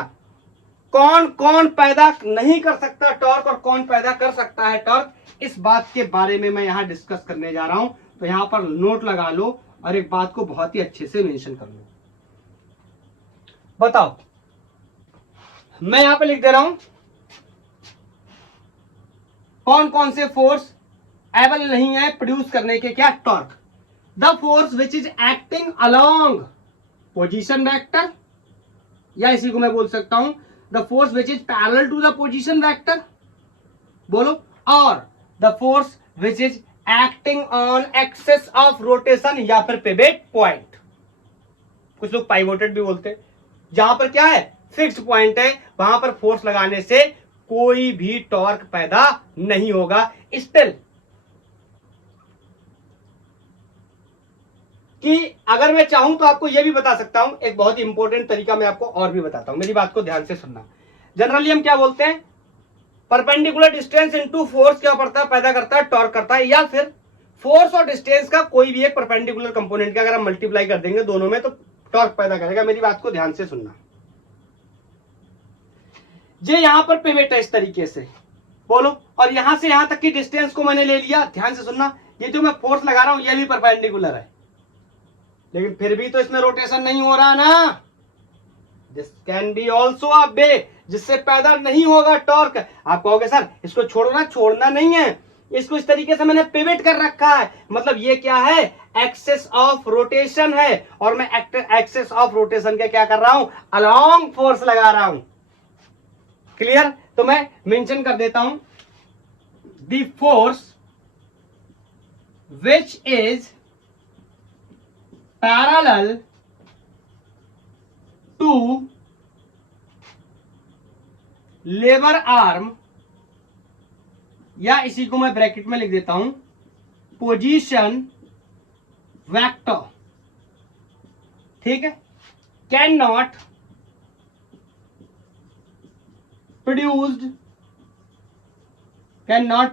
कौन कौन पैदा नहीं कर सकता टॉर्क और कौन पैदा कर सकता है टॉर्क, इस बात के बारे में मैं यहां डिस्कस करने जा रहा हूं। तो यहां पर नोट लगा लो और एक बात को बहुत ही अच्छे से मेंशन कर लो। बताओ, मैं यहां पे लिख दे रहा हूं कौन कौन से फोर्स एबल नहीं है प्रोड्यूस करने के, क्या, torque. The force which is acting along position vector, या इसी को मैं बोल सकता हूं the force which is parallel to the position vector, बोलो, और the force which is acting on axis of rotation या फिर पिवट पॉइंट, कुछ लोग पाइवोटेड भी बोलते हैं, जहां पर क्या है, फिक्स्ड पॉइंट है, वहां पर फोर्स लगाने से कोई भी टॉर्क पैदा नहीं होगा। स्टिल कि अगर मैं चाहूं तो आपको यह भी बता सकता हूं, एक बहुत ही इंपॉर्टेंट तरीका मैं आपको और भी बताता हूं, मेरी बात को ध्यान से सुनना। जनरली हम क्या बोलते हैं, परपेंडिकुलर डिस्टेंस इनटू फोर्स क्या पड़ता है, पैदा करता है, टॉर्क करता है, या फिर फोर्स और डिस्टेंस का कोई भी एक परपेंडिकुलर कंपोनेंट का अगर हम मल्टीप्लाई कर देंगे दोनों में तो टॉर्क पैदा करेगा। मेरी बात को ध्यान से सुनना, ये यहां पर पिवट है इस तरीके से, बोलो, और यहां से यहां तक की डिस्टेंस को मैंने ले लिया, ध्यान से सुनना, ये जो मैं फोर्स लगा रहा हूं ये भी परपेंडिकुलर है, लेकिन फिर भी तो इसमें रोटेशन नहीं हो रहा ना, this can be also a way जिससे पैदा नहीं होगा टॉर्क। आप कहोगे सर इसको छोड़ना, छोड़ना नहीं है, इसको इस तरीके से मैंने पिवट कर रखा है, मतलब ये क्या है, एक्सेस ऑफ रोटेशन है, और मैं एक्सेस ऑफ रोटेशन के क्या कर रहा हूं, अलोंग फोर्स लगा रहा हूं। क्लियर? तो मैं मेंशन कर देता हूं, the force which is parallel to लेबर आर्म, या इसी को मैं ब्रैकेट में लिख देता हूं पोजीशन वेक्टर, ठीक है, can not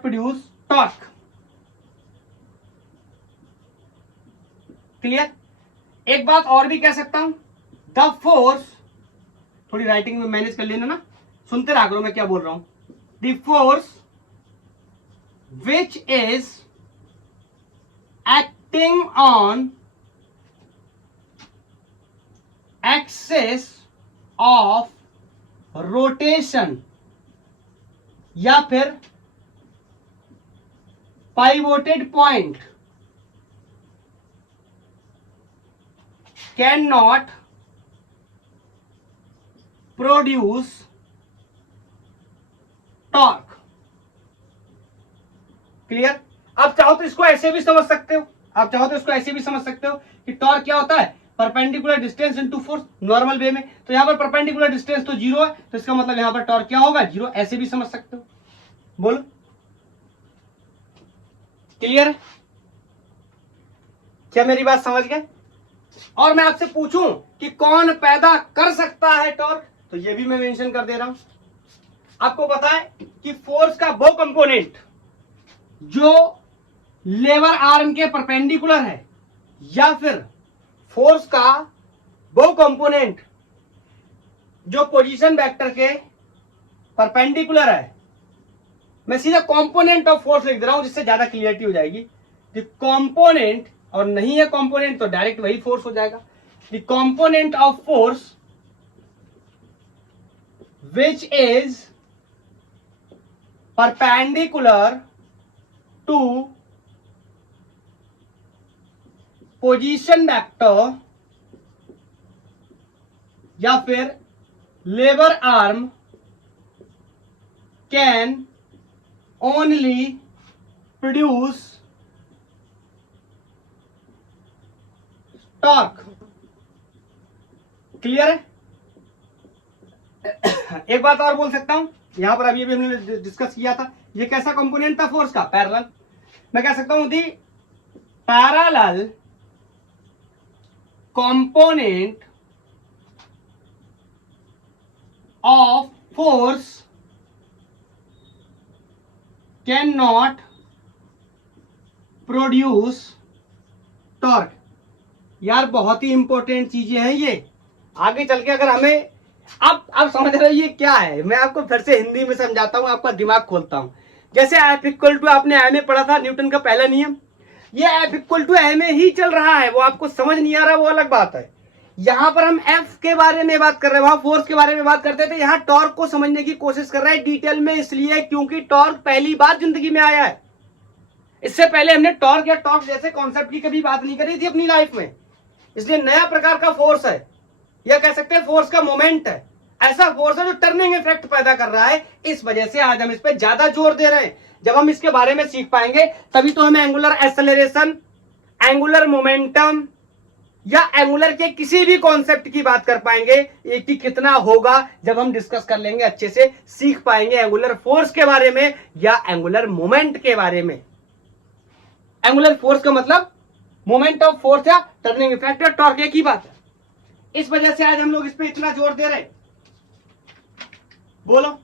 produce torque. Clear? एक बात और भी कह सकता हूं, द फोर्स, थोड़ी राइटिंग में मैनेज कर लेना ना, सुनते रहा करो मैं क्या बोल रहा हूं, the force which is acting on axis of rotation या फिर pivoted point can not produce torque. Clear? आप चाहो तो इसको ऐसे भी समझ सकते हो, आप चाहो तो इसको ऐसे भी समझ सकते हो कि टॉर्क क्या होता है, perpendicular distance into force, normal way में। तो यहां पर परपेंडिकुलर डिस्टेंस तो जीरो है, तो इसका मतलब यहां पर टॉर्क क्या होगा, जीरो। ऐसे भी समझ सकते हो। बोलो, क्लियर है? क्या मेरी बात समझ गए? और मैं आपसे पूछूं कि कौन पैदा कर सकता है टॉर्क, तो ये भी मैं मेंशन कर दे रहा हूं। आपको पता है कि फोर्स का वो कंपोनेंट जो लेबर आर्म के परपेंडिकुलर है, या फिर फोर्स का वो कंपोनेंट जो पोजीशन वेक्टर के परपेंडिकुलर है। मैं सीधा कंपोनेंट ऑफ फोर्स लिख दे रहा हूं जिससे ज्यादा क्लियरिटी हो जाएगी। द कंपोनेंट, और नहीं है कंपोनेंट तो डायरेक्ट वही फोर्स हो जाएगा। The component of force which is perpendicular to position vector या फिर लेबर arm can only produce torque. Clear है? एक बात और बोल सकता हूं, यहां पर अभी हमने डिस्कस किया था, ये कैसा कंपोनेंट था फोर्स का, पैरेलल। मैं कह सकता हूं दी parallel component of force can not produce torque. यार बहुत ही इंपॉर्टेंट चीजें हैं ये, आगे चल के अगर हमें, आप समझ रहे हो ये क्या है। मैं आपको फिर से हिंदी में समझाता हूं, आपका दिमाग खोलता हूं। जैसे एफ इक्वल टू आपने एम में पढ़ा था, न्यूटन का पहला नियम, ये एफ इक्वल टू एम में ही चल रहा है। वो आपको समझ नहीं आ रहा, वो अलग बात है। यहां पर हम एफ के बारे में बात कर रहे हैं, वहां फोर्स के बारे में बात करते थे। यहां टॉर्क को समझने की कोशिश कर रहे हैं डिटेल में, इसलिए क्योंकि टॉर्क पहली बार जिंदगी में आया है। इससे पहले हमने टॉर्क या टॉर्क जैसे कॉन्सेप्ट की कभी बात नहीं करी थी अपनी लाइफ में, इसलिए नया प्रकार का फोर्स है, या कह सकते हैं फोर्स का मोमेंट है। ऐसा फोर्स है जो टर्निंग इफेक्ट पैदा कर रहा है। इस वजह से आज हम इस पर ज्यादा जोर दे रहे हैं। जब हम इसके बारे में सीख पाएंगे तभी तो हमें एंगुलर एक्सेलरेशन, एंगुलर मोमेंटम या एंगुलर के किसी भी कॉन्सेप्ट की बात कर पाएंगे। कि कितना होगा जब हम डिस्कस कर लेंगे, अच्छे से सीख पाएंगे एंगुलर फोर्स के बारे में या एंगुलर मोमेंट के बारे में। एंगुलर फोर्स का मतलब मोमेंट ऑफ फोर्स या टर्निंग इफेक्ट या टॉर्क, एक ही बात है। इस वजह से आज हम लोग इस पे इतना जोर दे रहे हैं। बोलो,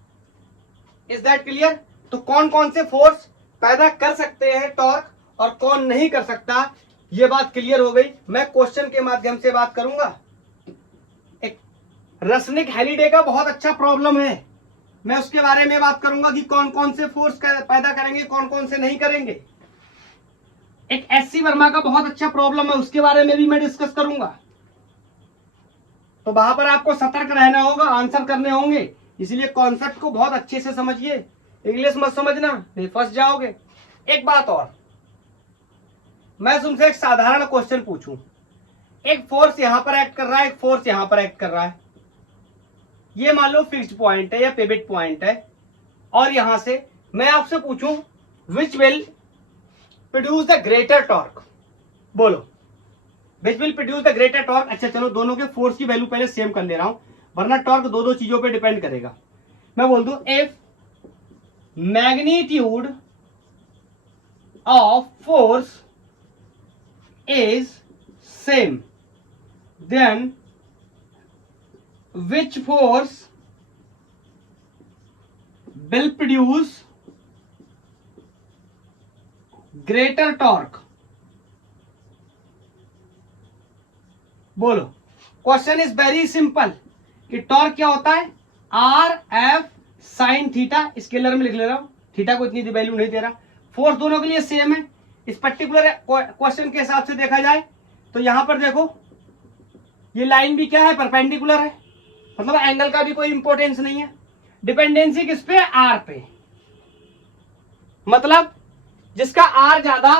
इज दैट क्लियर? तो कौन कौन से फोर्स पैदा कर सकते हैं टॉर्क और कौन नहीं कर सकता, ये बात क्लियर हो गई। मैं क्वेश्चन के माध्यम से बात करूंगा। एक रसनिक हैलिडे का बहुत अच्छा प्रॉब्लम है, मैं उसके बारे में बात करूंगा कि कौन कौन से फोर्स पैदा करेंगे, कौन कौन से नहीं करेंगे। एक एससी वर्मा का बहुत अच्छा प्रॉब्लम है, उसके बारे में भी मैं डिस्कस करूंगा। तो वहां पर आपको सतर्क रहना होगा, आंसर करने होंगे, इसलिए कॉन्सेप्ट को बहुत अच्छे से समझिए। इंग्लिश मत समझना, नहीं फंस जाओगे। एक बात और, मैं तुमसे एक साधारण क्वेश्चन पूछूं। एक फोर्स यहां पर एक्ट कर रहा है, एक फोर्स यहां पर एक्ट कर रहा है। ये मान लो फिक्स्ड पॉइंट है या पिवट पॉइंट है, और यहां से मैं आपसे पूछूं which will produce the greater torque. बोलो, which will produce the greater torque. अच्छा चलो, दोनों के फोर्स की वैल्यू पहले सेम कर ले रहा हूं, वरना टॉर्क दो दो चीजों पे डिपेंड करेगा। मैं बोल दूं if magnitude of force is same then which force will produce greater torque। बोलो, क्वेश्चन इज वेरी सिंपल कि टॉर्क क्या होता है, R F sine theta, scalar में लिख ले रहा हूं, थीटा को इतनी वैल्यू नहीं दे रहा। फोर्स दोनों के लिए सेम है। इस पर्टिकुलर क्वेश्चन के हिसाब से देखा जाए तो यहां पर देखो, ये लाइन भी क्या है, परपेंडिकुलर है, मतलब एंगल का भी कोई इंपॉर्टेंस नहीं है। डिपेंडेंसी किस पे, आर पे। मतलब जिसका आर ज्यादा,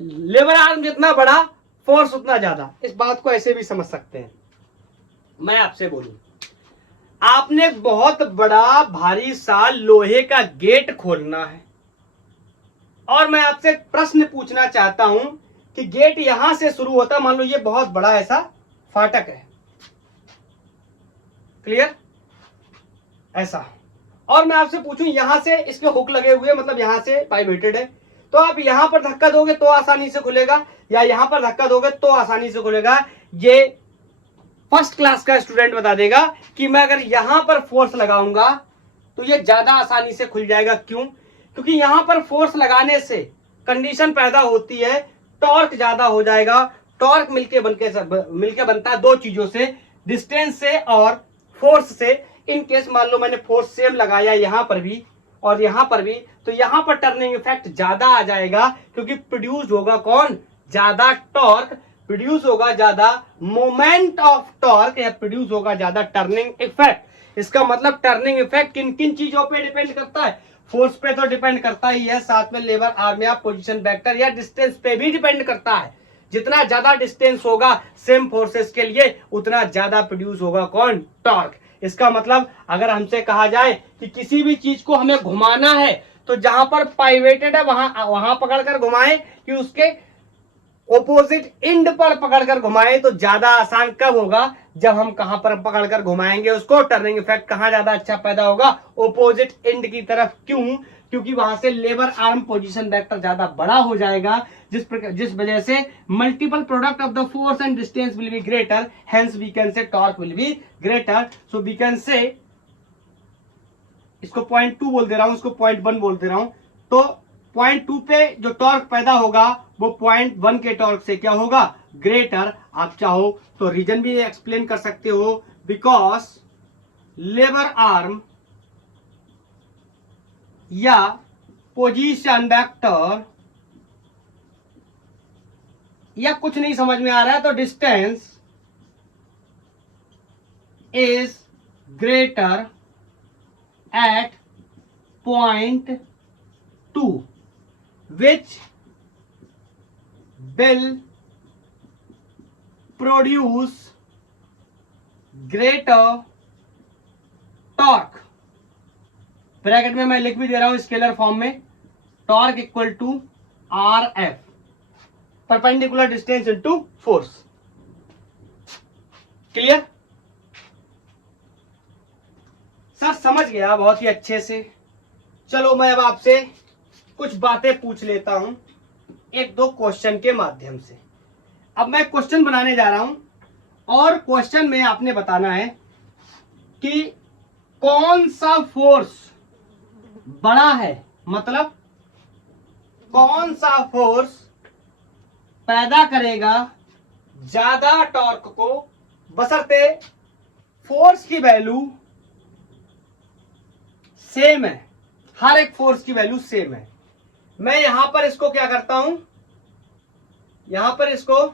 लेबर आर्म जितना बड़ा, फोर्स उतना ज्यादा। इस बात को ऐसे भी समझ सकते हैं। मैं आपसे बोलूं, आपने बहुत बड़ा भारी सा लोहे का गेट खोलना है और मैं आपसे एक प्रश्न पूछना चाहता हूं कि गेट यहां से शुरू होता, मान लो ये बहुत बड़ा ऐसा फाटक है, क्लियर, ऐसा, और मैं आपसे पूछूं यहां से इसके हुक लगे हुए, मतलब यहां से पाइवेटेड है, तो आप यहां पर धक्का दोगे तो आसानी से खुलेगा, या यहां पर धक्का दोगे तो आसानी से खुलेगा। ये फर्स्ट क्लास का स्टूडेंट बता देगा कि मैं अगर यहां पर फोर्स लगाऊंगा तो ये ज्यादा आसानी से खुल जाएगा। क्यों? क्योंकि यहां पर फोर्स लगाने से कंडीशन पैदा होती है, टॉर्क ज्यादा हो जाएगा। टॉर्क मिलके बनता है दो चीजों से, डिस्टेंस से और फोर्स से। इन केस मान लो मैंने फोर्स सेम लगाया यहां पर भी और यहां पर भी, तो यहां पर टर्निंग इफेक्ट ज्यादा आ जाएगा, क्योंकि प्रोड्यूस होगा कौन, ज्यादा टॉर्क, प्रोड्यूस होगा ज्यादा मोमेंट ऑफ टॉर्क, या प्रोड्यूस होगा ज्यादा टर्निंग इफेक्ट। इसका मतलब टर्निंग इफेक्ट किन किन चीजों पे डिपेंड करता है, फोर्स पे तो डिपेंड करता ही है, साथ में लेबर आर्म या पोजीशन वेक्टर या डिस्टेंस पे भी डिपेंड करता है। जितना ज्यादा डिस्टेंस होगा सेम फोर्सेस के लिए, उतना ज्यादा प्रोड्यूस होगा कौन, टॉर्क। इसका मतलब अगर हमसे कहा जाए कि किसी भी चीज को हमें घुमाना है, तो जहां पर पाइवेटेड है वहां पकड़कर घुमाएं कि उसके ओपोजिट एंड पर पकड़कर घुमाएं, तो ज्यादा आसान कब होगा, जब हम कहां पर पकड़कर घुमाएंगे उसको, टर्निंग इफेक्ट कहां ज्यादा अच्छा पैदा होगा, ओपोजिट एंड की तरफ। क्यों? क्योंकि वहां से लेबर आर्म पोजीशन वेक्टर ज्यादा बड़ा हो जाएगा, जिस वजह से multiple product of the force and distance will be greater, hence we can say torque will be greater. So we can say, इसको पॉइंट 2 बोल दे रहा हूं, इसको पॉइंट 1 बोल दे रहा हूं, तो पॉइंट 2 पे जो टॉर्क पैदा होगा वो पॉइंट 1 के टॉर्क से क्या होगा, ग्रेटर। आप चाहो तो रीजन भी एक्सप्लेन कर सकते हो, बिकॉज लेबर आर्म या पोजीशन वेक्टर, या कुछ नहीं समझ में आ रहा है तो distance is greater at point 2 which will produce greater torque। Bracket में मैं लिख भी दे रहा हूं स्केलर फॉर्म में, torque equal to R F, perpendicular distance into force. Clear? Sir समझ गया बहुत ही अच्छे से। चलो मैं अब आपसे कुछ बातें पूछ लेता हूं एक दो क्वेश्चन के माध्यम से। अब मैं क्वेश्चन बनाने जा रहा हूं और क्वेश्चन में आपने बताना है कि कौन सा फोर्स बड़ा है, मतलब कौन सा फोर्स पैदा करेगा ज्यादा टॉर्क को, बशर्ते फोर्स की वैल्यू सेम है, हर एक फोर्स की वैल्यू सेम है। मैं यहां पर इसको क्या करता हूं, यहां पर इसको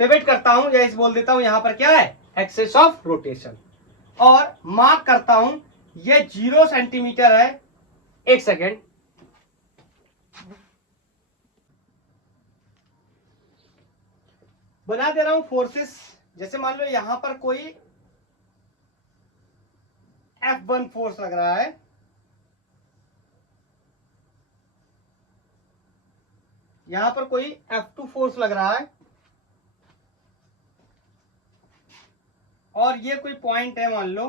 पिवट करता हूं, या इस बोल देता हूं यहां पर क्या है, एक्सिस ऑफ रोटेशन, और मार्क करता हूं ये 0 सेंटीमीटर है। एक सेकेंड, बना दे रहा हूं फोर्सेस। जैसे मान लो यहां पर कोई F1 फोर्स लग रहा है, यहां पर कोई F2 फोर्स लग रहा है, और ये कोई पॉइंट है मान लो,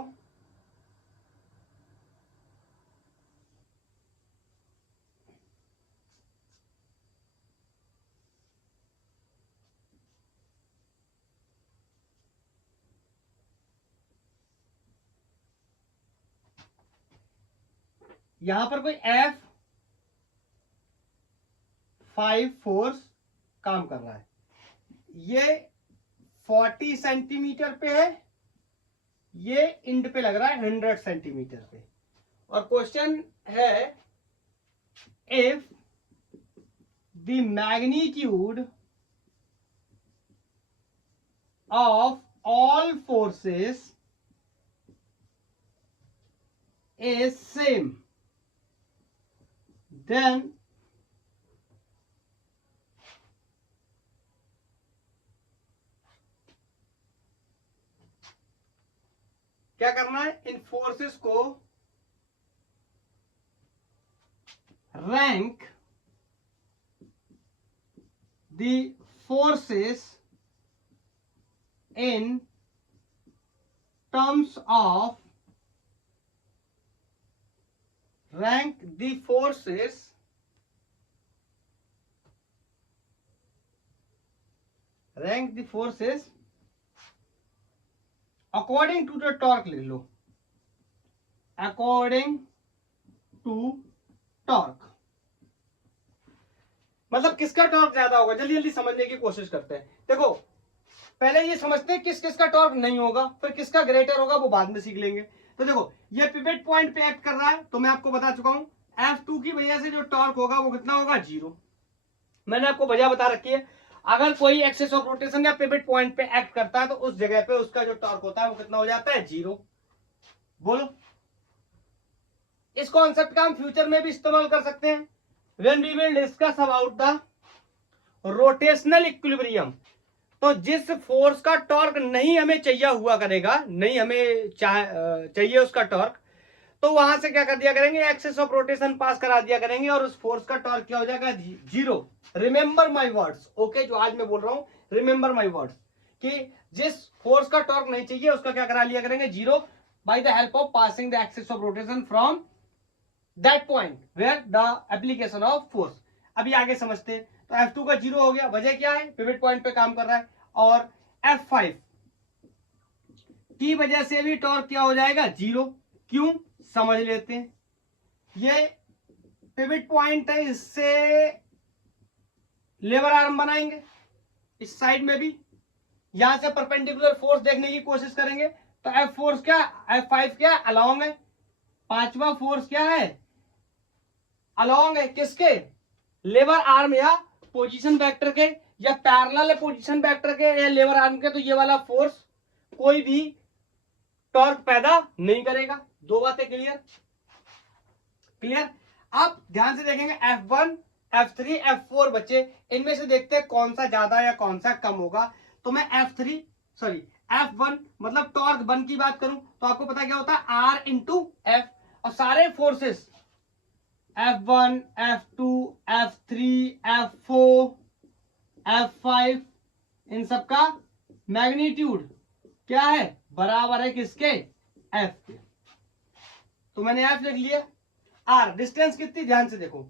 यहां पर कोई F5 फोर्स काम कर रहा है, ये 40 सेंटीमीटर पे है, ये इंड पे लग रहा है 100 सेंटीमीटर पे। और क्वेश्चन है, if the magnitude of all forces is same, then क्या करना है, इन फोर्सेस को rank the forces in terms of rank the forces according to the torque, लिख लो according to torque। मतलब किसका टॉर्क ज्यादा होगा, जल्दी जल्दी समझने की कोशिश करते हैं। देखो पहले ये समझते हैं किस किसका टॉर्क नहीं होगा, फिर किसका ग्रेटर होगा वो बाद में सीख लेंगे। तो देखो ये पिवट पॉइंट पे एक्ट कर रहा है, तो मैं आपको बता चुका हूं F2 की वजह से जो टॉर्क होगा वो कितना होगा, 0। मैंने आपको वजह बता रखी है, अगर कोई एक्सिस ऑफ रोटेशन या पिवट पॉइंट पे एक्ट करता है तो उस जगह पे उसका जो टॉर्क होता है वो कितना हो जाता है, 0। बोलो इस कॉन्सेप्ट का हम फ्यूचर में भी इस्तेमाल कर सकते हैं when we will discuss about the rotational equilibrium. तो जिस फोर्स का टॉर्क नहीं हमें चाहिए हुआ करेगा, नहीं हमें चाहिए उसका टॉर्क, तो वहां से क्या कर दिया करेंगे, एक्सिस ऑफ रोटेशन पास करा दिया करेंगे और उस फोर्स का टॉर्क क्या हो जाएगा, 0। रिमेंबर माय वर्ड्स, ओके, जो आज मैं बोल रहा हूं रिमेंबर माय वर्ड्स, कि जिस फोर्स का टॉर्क नहीं चाहिए उसका क्या करा लिया करेंगे, 0, by the help of passing the axis of rotation from that point where the application of force. अभी आगे समझते हैं। तो F2 का 0 हो गया, वजह क्या है, पिवट पॉइंट पे काम कर रहा है। और F5 की वजह से भी टॉर्क क्या हो जाएगा, 0। क्यों, समझ लेते हैं। ये पिवट पॉइंट है, इससे लेबर आर्म बनाएंगे, इस साइड में भी यहां से परपेंडिकुलर फोर्स देखने की कोशिश करेंगे। तो F4 क्या, F5 क्या, अलोंग है। पांचवा फोर्स क्या है, अलोंग है, किसके, लेबर आर्म या पोजीशन वेक्टर के, या पैरेलल है पोजीशन वेक्टर के या लेबर आर्म के। तो ये वाला फोर्स कोई भी टॉर्क पैदा नहीं करेगा। दो बातें क्लियर, क्लियर। आप ध्यान से देखेंगे F1, F3, F4 बच्चे, इनमें से देखते हैं कौन सा ज्यादा या कौन सा कम होगा। तो मैं F1 मतलब टॉर्क 1 की बात करूं तो आपको पता क्या होता है, R इंटू F। और सारे forces F1, F2, F3, F4, F5 इन सबका मैग्नीट्यूड क्या है, बराबर है किसके, F के। तो मैंने F लिख लिया। R डिस्टेंस कितनी, ध्यान से देखो,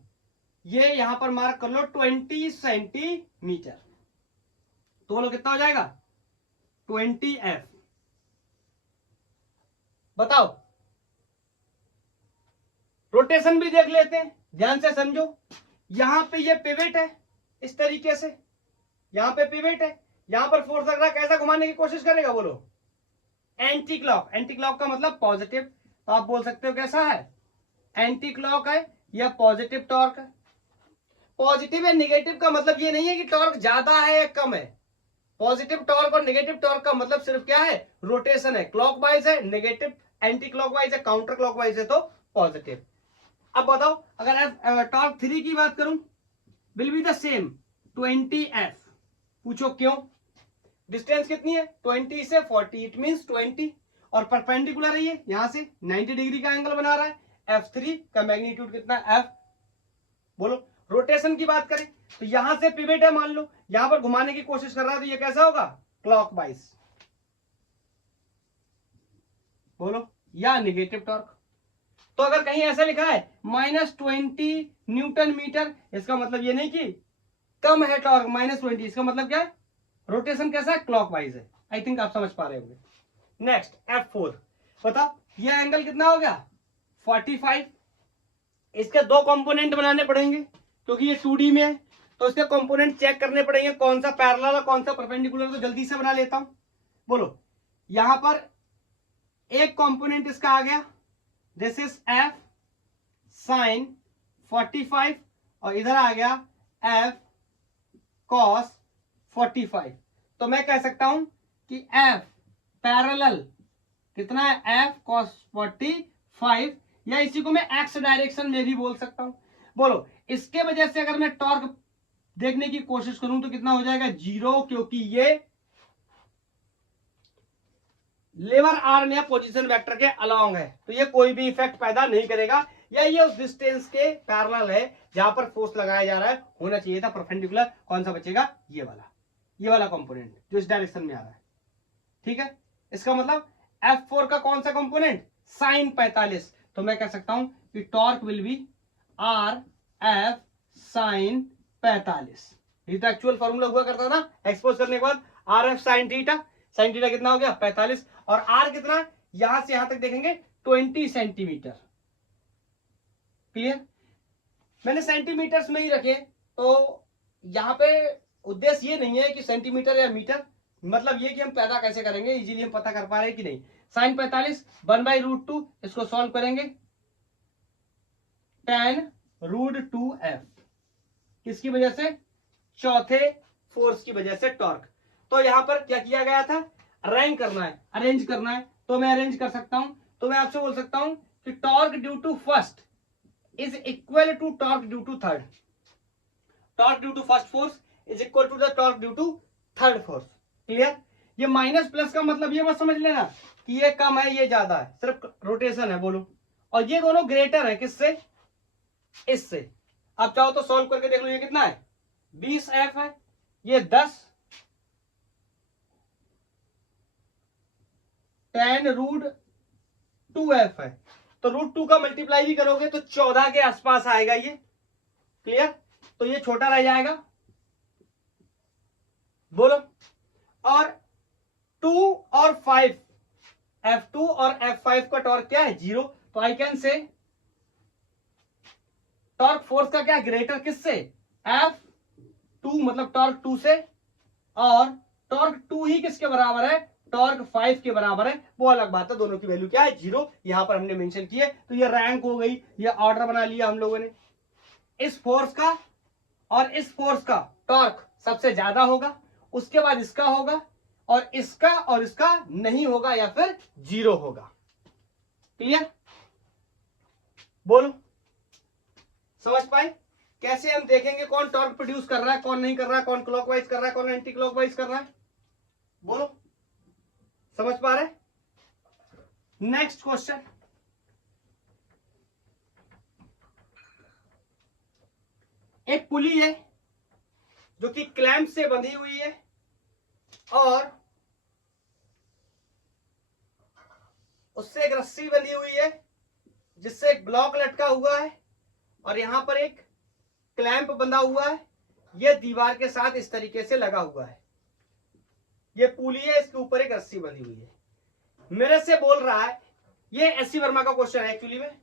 ये यहां पर मार्क कर लो 20 सेंटीमीटर। तो बोलो कितना हो जाएगा, 20F। बताओ, रोटेशन भी देख लेते हैं, ध्यान से समझो। यहां पे ये पिवट है, इस तरीके से यहां पे पिवट है, यहां पर फोर्स लग रहा है, कैसा घुमाने की कोशिश करेगा, बोलो एंटी क्लॉक। एंटी क्लॉक का मतलब पॉजिटिव, तो आप बोल सकते हो कैसा है, एंटी क्लॉक है या पॉजिटिव टॉर्क है। पॉजिटिव या नेगेटिव का मतलब ये नहीं है कि टॉर्क ज्यादा है या कम है। पॉजिटिव टॉर्क और नेगेटिव टॉर्क का मतलब सिर्फ क्या है, रोटेशन है। क्लॉकवाइज है नेगेटिव, एंटी क्लॉकवाइज है, काउंटर क्लॉकवाइज है तो पॉजिटिव। अब बताओ, अगर टॉर्क 3 की बात करूं, will be the same 20F। पूछो क्यों, डिस्टेंस कितनी है, 20 से 40, इट मींस 20, और परपेंडिकुलर है ये, यहां से 90 डिग्री का एंगल बना रहा है। F3 का मैग्नीट्यूड कितना, F। बोलो रोटेशन की बात करें तो यहां से पिवट है, मान लो यहां पर घुमाने की कोशिश कर रहा है, तो ये कैसा होगा, क्लॉकवाइज। बोलो, या नेगेटिव टॉर्क। तो अगर कहीं ऐसा लिखा है -20 न्यूटन मीटर, इसका मतलब ये नहीं कि कम है टॉर्क, -20, इसका मतलब क्या है, रोटेशन कैसा है, क्लॉकवाइज है। आई थिंक आप समझ पा रहे होंगे। नेक्स्ट F4, बताओ ये एंगल कितना हो गया, 45। इसके दो कंपोनेंट बनाने पड़ेंगे क्योंकि ये 2D में है, तो इसके कंपोनेंट चेक करने पड़ेंगे, कौन सा पैरेलल और कौन सा परपेंडिकुलर। तो जल्दी से बना लेता हूं। बोलो, यहां पर एक कंपोनेंट इसका आ गया, दिस इज F sin 45, और इधर आ गया F cos 45। तो मैं कह सकता हूं कि F पैरेलल कितना है, F cos 45, या इसी को मैं X डायरेक्शन में भी बोल सकता हूं। बोलो इसके वजह से अगर मैं टॉर्क देखने की कोशिश करूं तो कितना हो जाएगा 0, क्योंकि ये लेवर आर्म या पोजीशन वेक्टर के अलोंग है, तो ये कोई भी इफेक्ट पैदा नहीं करेगा, या ये उस डिस्टेंस के पैरेलल है जहां पर फोर्स लगाया जा रहा है। होना चाहिए था परपेंडिकुलर, कौन सा बचेगा, ये वाला कंपोनेंट जो इस डायरेक्शन में आ रहा है। ठीक है, इसका मतलब F4 का कौन सा कंपोनेंट, साइन 45, तो मैं कह सकता हूं कि torque will B are F sign 45। ये तो एक्चुअल फॉर्मूला हुआ करता था एक्सपोज करने के बाद, आर एफ साइन थीटा कितना हो गया 45, और आर कितना, यहां से यहां तक देखेंगे 20 सेंटीमीटर। क्लियर, मैंने सेंटीमीटर्स में ही रखे, तो यहां पे उद्देश्य ये नहीं है कि सेंटीमीटर या मीटर, मतलब ये कि हम पैदा कैसे करेंगे, इजीली हम पता कर पा रहे हैं कि नहीं। साइन 45 1/√2, इसको सॉल्व करेंगे, tan√2f, किसकी वजह से, चौथे फोर्स की वजह से टॉर्क। तो यहां पर क्या किया गया था, अरेंज करना है, तो मैं अरेंज कर सकता हूं, तो मैं आपसे बोल सकता हूं कि torque due to first is equal to torque due to third, torque due to first force is equal to the torque due to third force. Clear, ये माइनस प्लस का मतलब ये मत समझ लेना कि ये कम है ये ज्यादा है, सिर्फ रोटेशन है, बोलो। और ये दोनों ग्रेटर है किससे, इससे। अब चाहो तो सॉल्व करके देख लो, ये कितना है 20f है, ये 10 tan√2f है, तो √2 का मल्टीप्लाई भी करोगे तो 14 के आसपास आएगा ये। क्लियर, तो ये छोटा रह जाएगा, बोलो। और 2 और 5, F2 और F5 का टॉर्क क्या है 0, तो आई कैन से टॉर्क फोर्स का क्या ग्रेटर किससे, F2 मतलब टॉर्क 2 से, और टॉर्क 2 ही किसके बराबर है, टॉर्क 5 के बराबर है। वो अलग बात है, दोनों की वैल्यू क्या है 0, यहां पर हमने मेंशन की है, तो ये रैंक हो गई, ये ऑर्डर बना लिया हम लोगों ने। इस फोर्स का और इस फोर्स का टॉर्क सबसे ज्यादा होगा, उसके बाद इसका होगा, और इसका नहीं होगा, या फिर 0 होगा। क्लियर, बोलो, समझ पाए। कैसे हम देखेंगे कौन टॉर्क प्रोड्यूस कर रहा है, कौन नहीं कर रहा है, कौन क्लॉकवाइज कर रहा है, कौन एंटी क्लॉकवाइज कर रहा है, बोलो, समझ पा रहे। नेक्स्ट क्वेश्चन, एक पुली है जो कि क्लैंप से बंधी हुई है, और उससे एक रस्सी बंधी हुई है जिससे एक ब्लॉक लटका हुआ है, और यहां पर एक क्लैंप बंधा हुआ है, यह दीवार के साथ इस तरीके से लगा हुआ है। ये पुली है, इसके ऊपर एक रस्सी बंधी हुई है। मेरे से बोल रहा है, ये एससी वर्मा का क्वेश्चन है, एक्चुअली में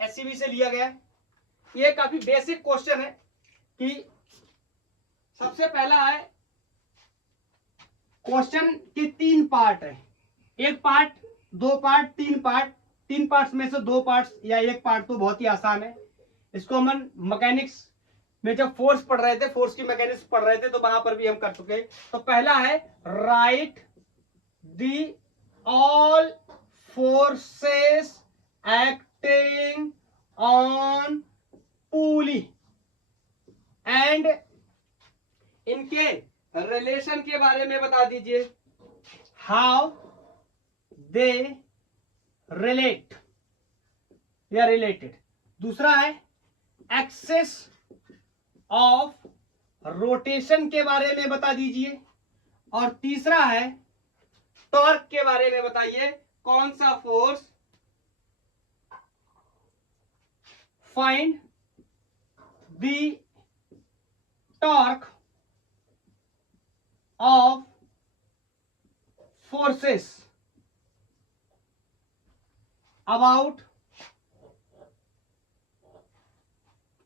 एससीबी से लिया गया है। ये काफी बेसिक क्वेश्चन है कि सबसे पहला है, क्वेश्चन के 3 पार्ट है, एक पार्ट, 2 पार्ट, 3 पार्ट। 3 पार्ट्स में से 2 पार्ट्स या एक पार्ट तो बहुत ही आसान है। इसको हम मैकेनिक्स में जब फोर्स पढ़ रहे थे, फोर्स की मैकेनिक्स पढ़ रहे थे, तो वहां पर भी हम कर चुके। तो पहला है right the all forces acting on pulley and इनके रिलेशन के बारे में बता दीजिए, हाउ दे रिलेट या रिलेटेड। दूसरा है एक्सेस ऑफ रोटेशन के बारे में बता दीजिए, और तीसरा है टॉर्क के बारे में बताइए, कौन सा force, find the torque of forces about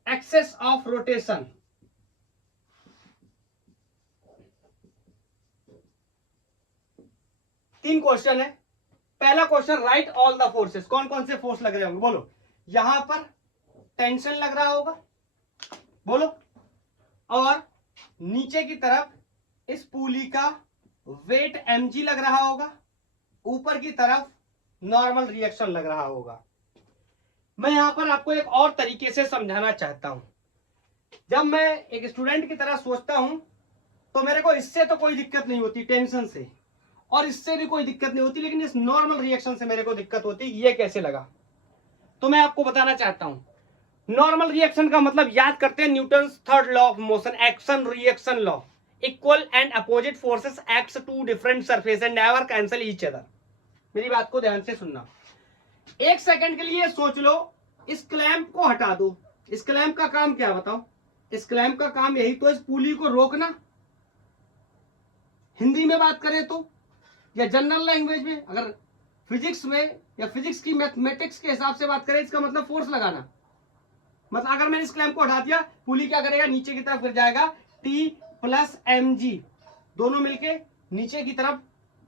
axis of rotation. तीन क्वेश्चन है। पहला क्वेश्चन, राइट ऑल द फोर्सेस, कौन कौन से फोर्स लग रहे होंगे, बोलो। यहां पर टेंशन लग रहा होगा, बोलो, और नीचे की तरफ इस पुली का वेट mg लग रहा होगा, ऊपर की तरफ नॉर्मल रिएक्शन लग रहा होगा। मैं यहां पर आपको एक और तरीके से समझाना चाहता हूं। जब मैं एक स्टूडेंट की तरह सोचता हूं तो मेरे को इससे तो कोई दिक्कत नहीं होती, टेंशन से, और इससे भी कोई दिक्कत नहीं होती, लेकिन इस नॉर्मल रिएक्शन से मेरे को दिक्कत होती। ये कैसे लगा तो मैं आपको बताना चाहता हूं। नॉर्मल रिएक्शन का मतलब याद करते हैं Newton's third law of motion, action reaction law. Equal and opposite forces acts to different surface and never cancel each other. मेरी बात को ध्यान से सुनना। एक सेकंड के लिए सोच लो, इस क्लैंप को हटा दो। इस क्लैंप का काम क्या बताओ? इस क्लैंप का काम यही तो इस पुली को रोकना, हिंदी में बात करें तो, या जनरल लैंग्वेज में, अगर फिजिक्स में या फिजिक्स की मैथमेटिक्स के हिसाब से बात करें, इसका मतलब फोर्स लगाना। मतलब अगर मैंने इस क्लैंप को हटा दिया, पुली क्या करेगा? नीचे की तरफ गिर जाएगा। T प्लस mg दोनों मिलके नीचे की तरफ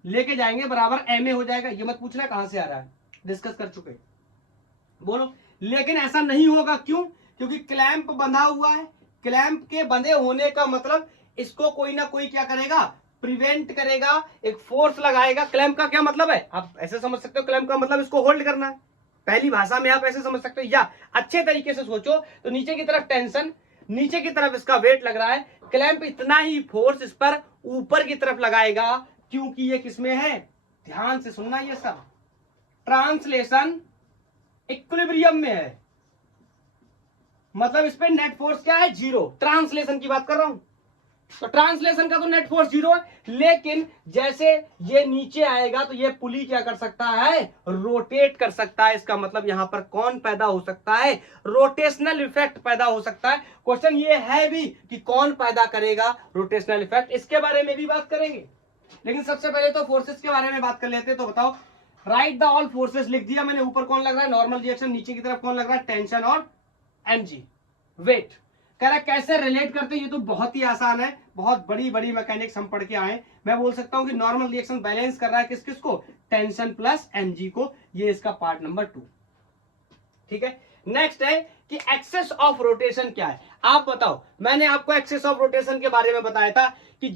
लेके जाएंगे, बराबर ma हो जाएगा। ये मत पूछना कहां से आ रहा है, डिस्कस कर चुके, बोलो। लेकिन ऐसा नहीं होगा, क्यों? क्योंकि क्लैंप बंधा हुआ है। क्लैंप के बंधे होने का मतलब इसको कोई ना कोई क्या करेगा? प्रिवेंट करेगा, एक फोर्स लगाएगा। क्लैंप का क्या मतलब है? आप ऐसे समझ सकते हो, क्लैंप का मतलब इसको होल्ड करना है। पहली भाषा में आप ऐसे समझ सकते हो, या अच्छे तरीके से सोचो तो नीचे की तरफ टेंशन, नीचे की तरफ इसका वेट लग रहा है। क्लैंप इतना ही फोर्स इस पर ऊपर की तरफ लगाएगा, क्योंकि ये किसमें है? ध्यान से सुनना, ये सब ट्रांसलेशन इक्विलिब्रियम में है। मतलब इस पे नेट फोर्स क्या है? जीरो। ट्रांसलेशन की बात कर रहा हूं, तो ट्रांसलेशन का तो नेट फोर्स जीरो है। लेकिन जैसे ये नीचे आएगा तो ये पुली क्या कर सकता है? रोटेट कर सकता है। इसका मतलब यहां पर कौन पैदा हो सकता है? रोटेशनल इफेक्ट पैदा हो सकता है। क्वेश्चन ये है भी कि कौन पैदा करेगा रोटेशनल इफेक्ट, इसके बारे में भी बात करेंगे। लेकिन सबसे पहले तो फोर्सेस के बारे में बात कर लेते हैं। तो बताओ, राइट द ऑल फोर्सेस लिख दिया मैंने। ऊपर कौन लग रहा है? Normal reaction. नीचे की तरफ कौन लग रहा है? टेंशन और mg, वेट। कह रहा कैसे रिलेट करते हैं? ये तो बहुत ही आसान है, बहुत बड़ी बड़ी मैकेनिक्स हम पढ़ के आए। मैं बोल सकता हूं कि नॉर्मल रिएक्शन बैलेंस कर रहा है किस किस को? टेंशन प्लस mg को। ये इसका पार्ट नंबर 2, ठीक है। नेक्स्ट है कि एक्सेस ऑफ रोटेशन क्या है? आप बताओ। मैंने आपको एक्सेस ऑफ रोटेशन के बारे में बताया था कि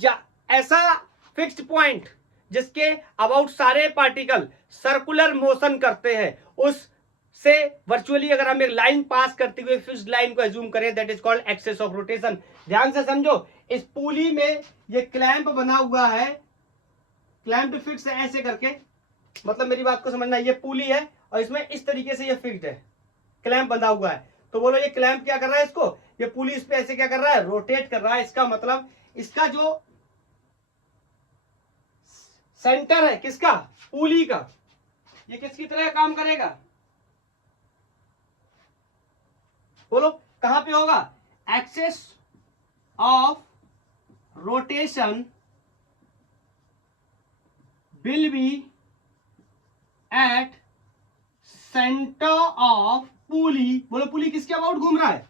ऐसा फिक्स्ड पॉइंट जिसके अबाउट सारे पार्टिकल सर्कुलर मोशन करते हैं, उस से वर्चुअली अगर हम एक लाइन पास करते हुए फिक्स्ड लाइन को एज्यूम करें, that is called axis of rotation. ध्यान से समझो, इस पुली में ये क्लैंप बना हुआ है, क्लैंप फिक्स है ऐसे करके। मतलब मेरी बात को समझना, ये पुली है और इसमें इस तरीके से ये फिक्स्ड है, क्लैंप बंधा हुआ है। तो बोलो ये क्लैंप क्या कर रहा है? इसको, ये पुली इस पे ऐसे क्या कर रहा है? रोटेट कर रहा है। इसका मतलब इसका जो सेंटर है किसका? पुली का, ये किसकी तरह काम करेगा? बोलो कहां पे होगा? Axis of rotation will be at centre of pulley. बोलो पुली किसके अबाउट घूम रहा है?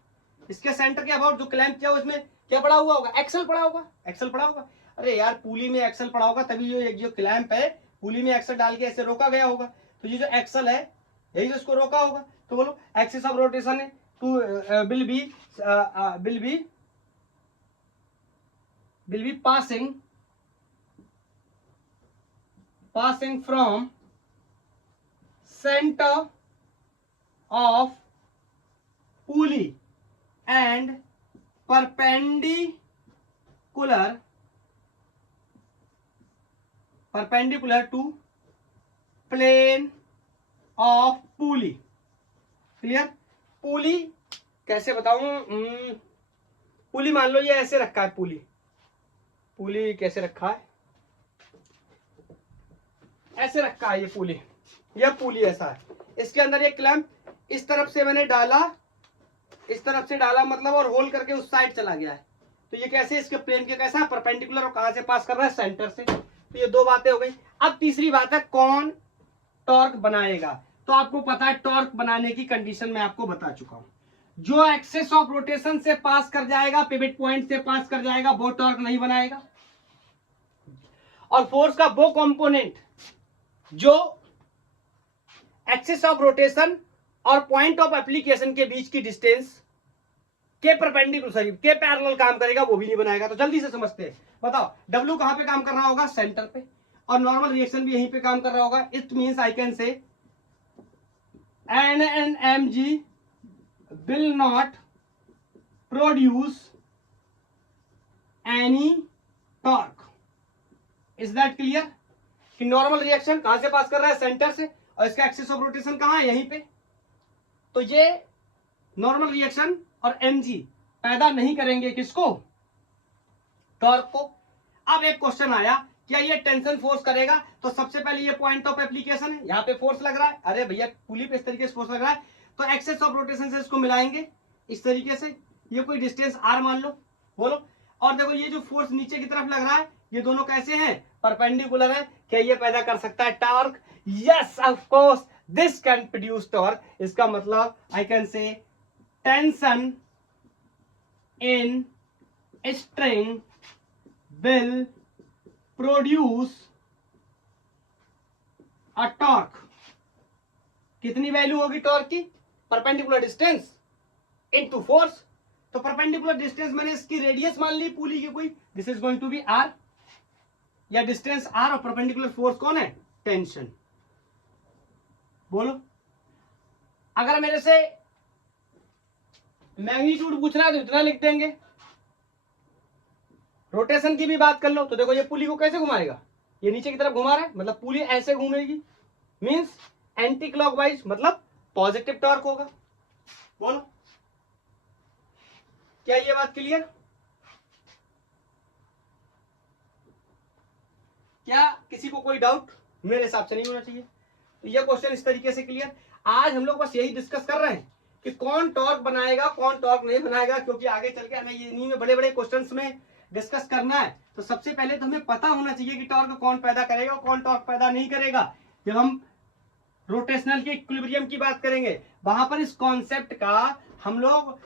इसके सेंटर के अबाउट। जो क्लैंप किया उसमें क्या पड़ा हुआ होगा? एक्सल पड़ा होगा। एक्सल पड़ा होगा। अरे यार, पुली में एक्सल पड़ा होगा तभी जो क्लैंप है पुली में एक्सल डाल के ऐसे रोका गया होगा। तो ये जो एक्सल है यही इसको रोका होगा। तो बोलो एक्सिस ऑफ रोटेशन है to will be passing from center of pulley and perpendicular to plane of pulley। Clear? Pulley कैसे बताऊं? पुली मान लो ये ऐसे रखा है। पुली कैसे रखा है? ऐसे रखा है ये पुली। यह पुली ऐसा है, इसके अंदर एक क्लैंप इस तरफ से मैंने डाला, इस तरफ से डाला मतलब, और होल करके उस साइड चला गया है। तो ये कैसे? इसके प्लेन के कैसा है? परपेंडिकुलर। और कहां से पास कर रहा है? सेंटर से। तो ये दो बातें हो गई। अब तीसरी बात है, कौन टॉर्क बनाएगा? तो आपको पता है टॉर्क बनाने की कंडीशन मैं आपको बता चुका हूं। जो एक्सेस ऑफ रोटेशन से पास कर जाएगा, पिवट पॉइंट से पास कर जाएगा, वो टॉर्क नहीं बनाएगा। और फोर्स का वो कंपोनेंट जो एक्सेस ऑफ रोटेशन और पॉइंट ऑफ एप्लीकेशन के बीच की डिस्टेंस के परपेंडिकुलर, सॉरी के पैरेलल काम करेगा, वो भी नहीं बनाएगा। तो जल्दी से समझते हैं। बताओ W कहां पे काम कर रहा होगा? सेंटर पे। और नॉर्मल रिएक्शन भी यहीं पे काम कर रहा होगा। It means I can say N M G will not produce any torque. Is that clear कि नॉर्मल रिएक्शन कहां से पास कर रहा है, सेंटर से, और इसका एक्सिस ऑफ रोटेशन कहां है, यहीं पे। तो ये नॉर्मल रिएक्शन और mg पैदा नहीं करेंगे किसको, टॉर्क को। अब एक क्वेश्चन आया, क्या ये टेंशन फोर्स करेगा, तो सबसे पहले ये पॉइंट ऑफ एप्लीकेशन है, यहाँ पे फोर्स लग रहा है, अरे भैया पुली पे इस तरीके से फोर्स लग रहा है, तो एक्सेस ऑफ रोटेशन से इसको मिलाएंगे इस तरीके से, ये कोई डिस्टेंस r मान लो, बोलो। और देखो ये जो फोर्स नीचे की तरफ लग रहा है, ये दोनों कैसे हैं, परपेंडिकुलर है, क्या ये पैदा कर सकता है torque, yes of course this can produce torque. इसका मतलब I can say tension in string will produce a torque। कितनी वैल्यू होगी टॉर्क की, परपेंडिकुलर डिस्टेंस इनटू फोर्स। तो परपेंडिकुलर डिस्टेंस मैंने इसकी रेडियस मान ली पुली की कोई, this is going to be R, या डिस्टेंस आर और परपेंडिकुलर फोर्स कौन है, टेंशन। बोलो अगर मेरे से मैग्नीट्यूड पूछ रहा है तो इतना लिख देंगे। रोटेशन की भी बात कर लो तो देखो ये पुली को कैसे घुमाएगा, ये नीचे की तरफ घुमा रहा है, मतलब पुली ऐसे घूमेगी, मींस एंटी क्लॉकवाइज, मतलब पॉजिटिव टॉर्क होगा। बोलो क्या ये बात क्लियर, क्या किसी को कोई डाउट, मेरे हिसाब से नहीं होना चाहिए। तो ये क्वेश्चन इस तरीके से क्लियर। आज हम लोग बस यही डिस्कस कर रहे हैं कि कौन टॉर्क बनाएगा कौन टॉर्क नहीं बनाएगा, क्योंकि आगे चल के हमें ये इन्हीं में बड़े बड़े क्वेश्चंस में डिस्कस करना है। तो सबसे पहले तो हमें पता होना चाहिए कि टॉर्क कौन पैदा करेगा और कौन टॉर्क पैदा नहीं करेगा। जब हम रोटेशनल के इक्विलिब्रियम की बात करेंगे वहां पर इस कॉन्सेप्ट का हम लोग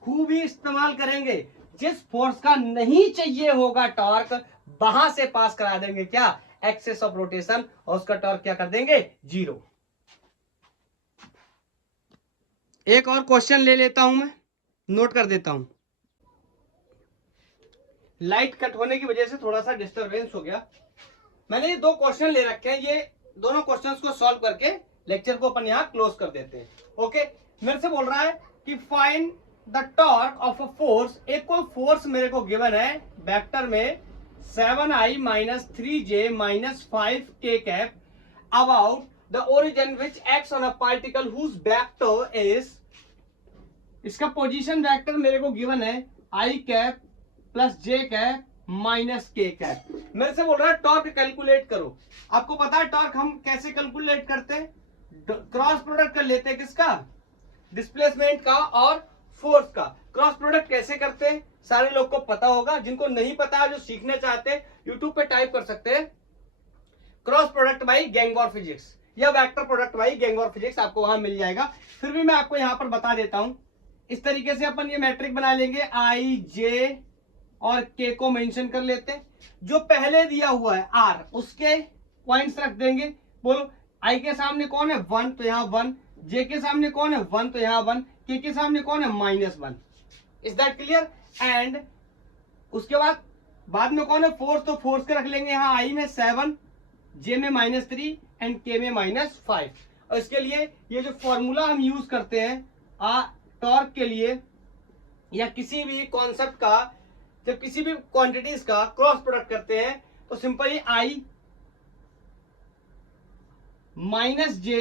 खूब ही इस्तेमाल करेंगे। जिस फोर्स का नहीं चाहिए होगा टॉर्क, वहां से पास करा देंगे क्या, एक्सेस ऑफ रोटेशन, और उसका टॉर्क क्या कर देंगे, जीरो। एक और क्वेश्चन ले लेता हूं मैं, नोट कर देता हूं। लाइट कट होने की वजह से थोड़ा सा डिस्टरबेंस हो गया। मैंने ये दो क्वेश्चन ले रखे हैं, ये दोनों क्वेश्चंस को सॉल्व करके लेक्चर को अपन यहाँ क्लोज कर देते हैं। ओके, मेरे से बोल रहा है कि find the torque of a force. एक कोई फोर्स मेरे को गिवन है वेक्टर में 7i minus 3j minus 5k cap about the origin which acts on a particle whose vector is, इसका पोजीशन वेक्टर मेरे को गिवन है i cap plus j cap minus k cap. मेरे से बोल रहा है टॉर्क कैलकुलेट करो। आपको पता है टॉर्क हम कैसे कैलकुलेट करते हैं, क्रॉस प्रोडक्ट कर लेते हैं किसका, डिस्प्लेसमेंट का और फोर्स का। क्रॉस प्रोडक्ट कैसे करते हैं सारे लोग को पता होगा, जिनको नहीं पता जो सीखना चाहते हैं यूट्यूब पे टाइप कर सकते हैं cross product by Gangwar physics या vector product by Gangwar physics, आपको वहां मिल जाएगा। फिर भी मैं आपको यहां पर बता देता हूं। इस तरीके से अपन ये मैट्रिक बना लेंगे, आई जे और के को मेंशन कर लेते हैं। जो पहले दिया हुआ है आर, उसके पॉइंट्स रख देंगे। बोलो आई के सामने कौन है 1, तो यहाँ 1, जे के सामने कौन है 1, तो यहाँ 1, के सामने कौन है -1। Is that clear. एंड उसके बाद में कौन है फोर्स, तो फोर्स के रख लेंगे यहाँ आई में 7, जे में -3 एंड के में -5। और इसके लिए ये जो फॉर्मूला हम यूज करते हैं टॉर्क के लिए या किसी भी कॉन्सेप्ट का, जब किसी भी क्वांटिटीज का क्रॉस प्रोडक्ट करते हैं तो simply I minus J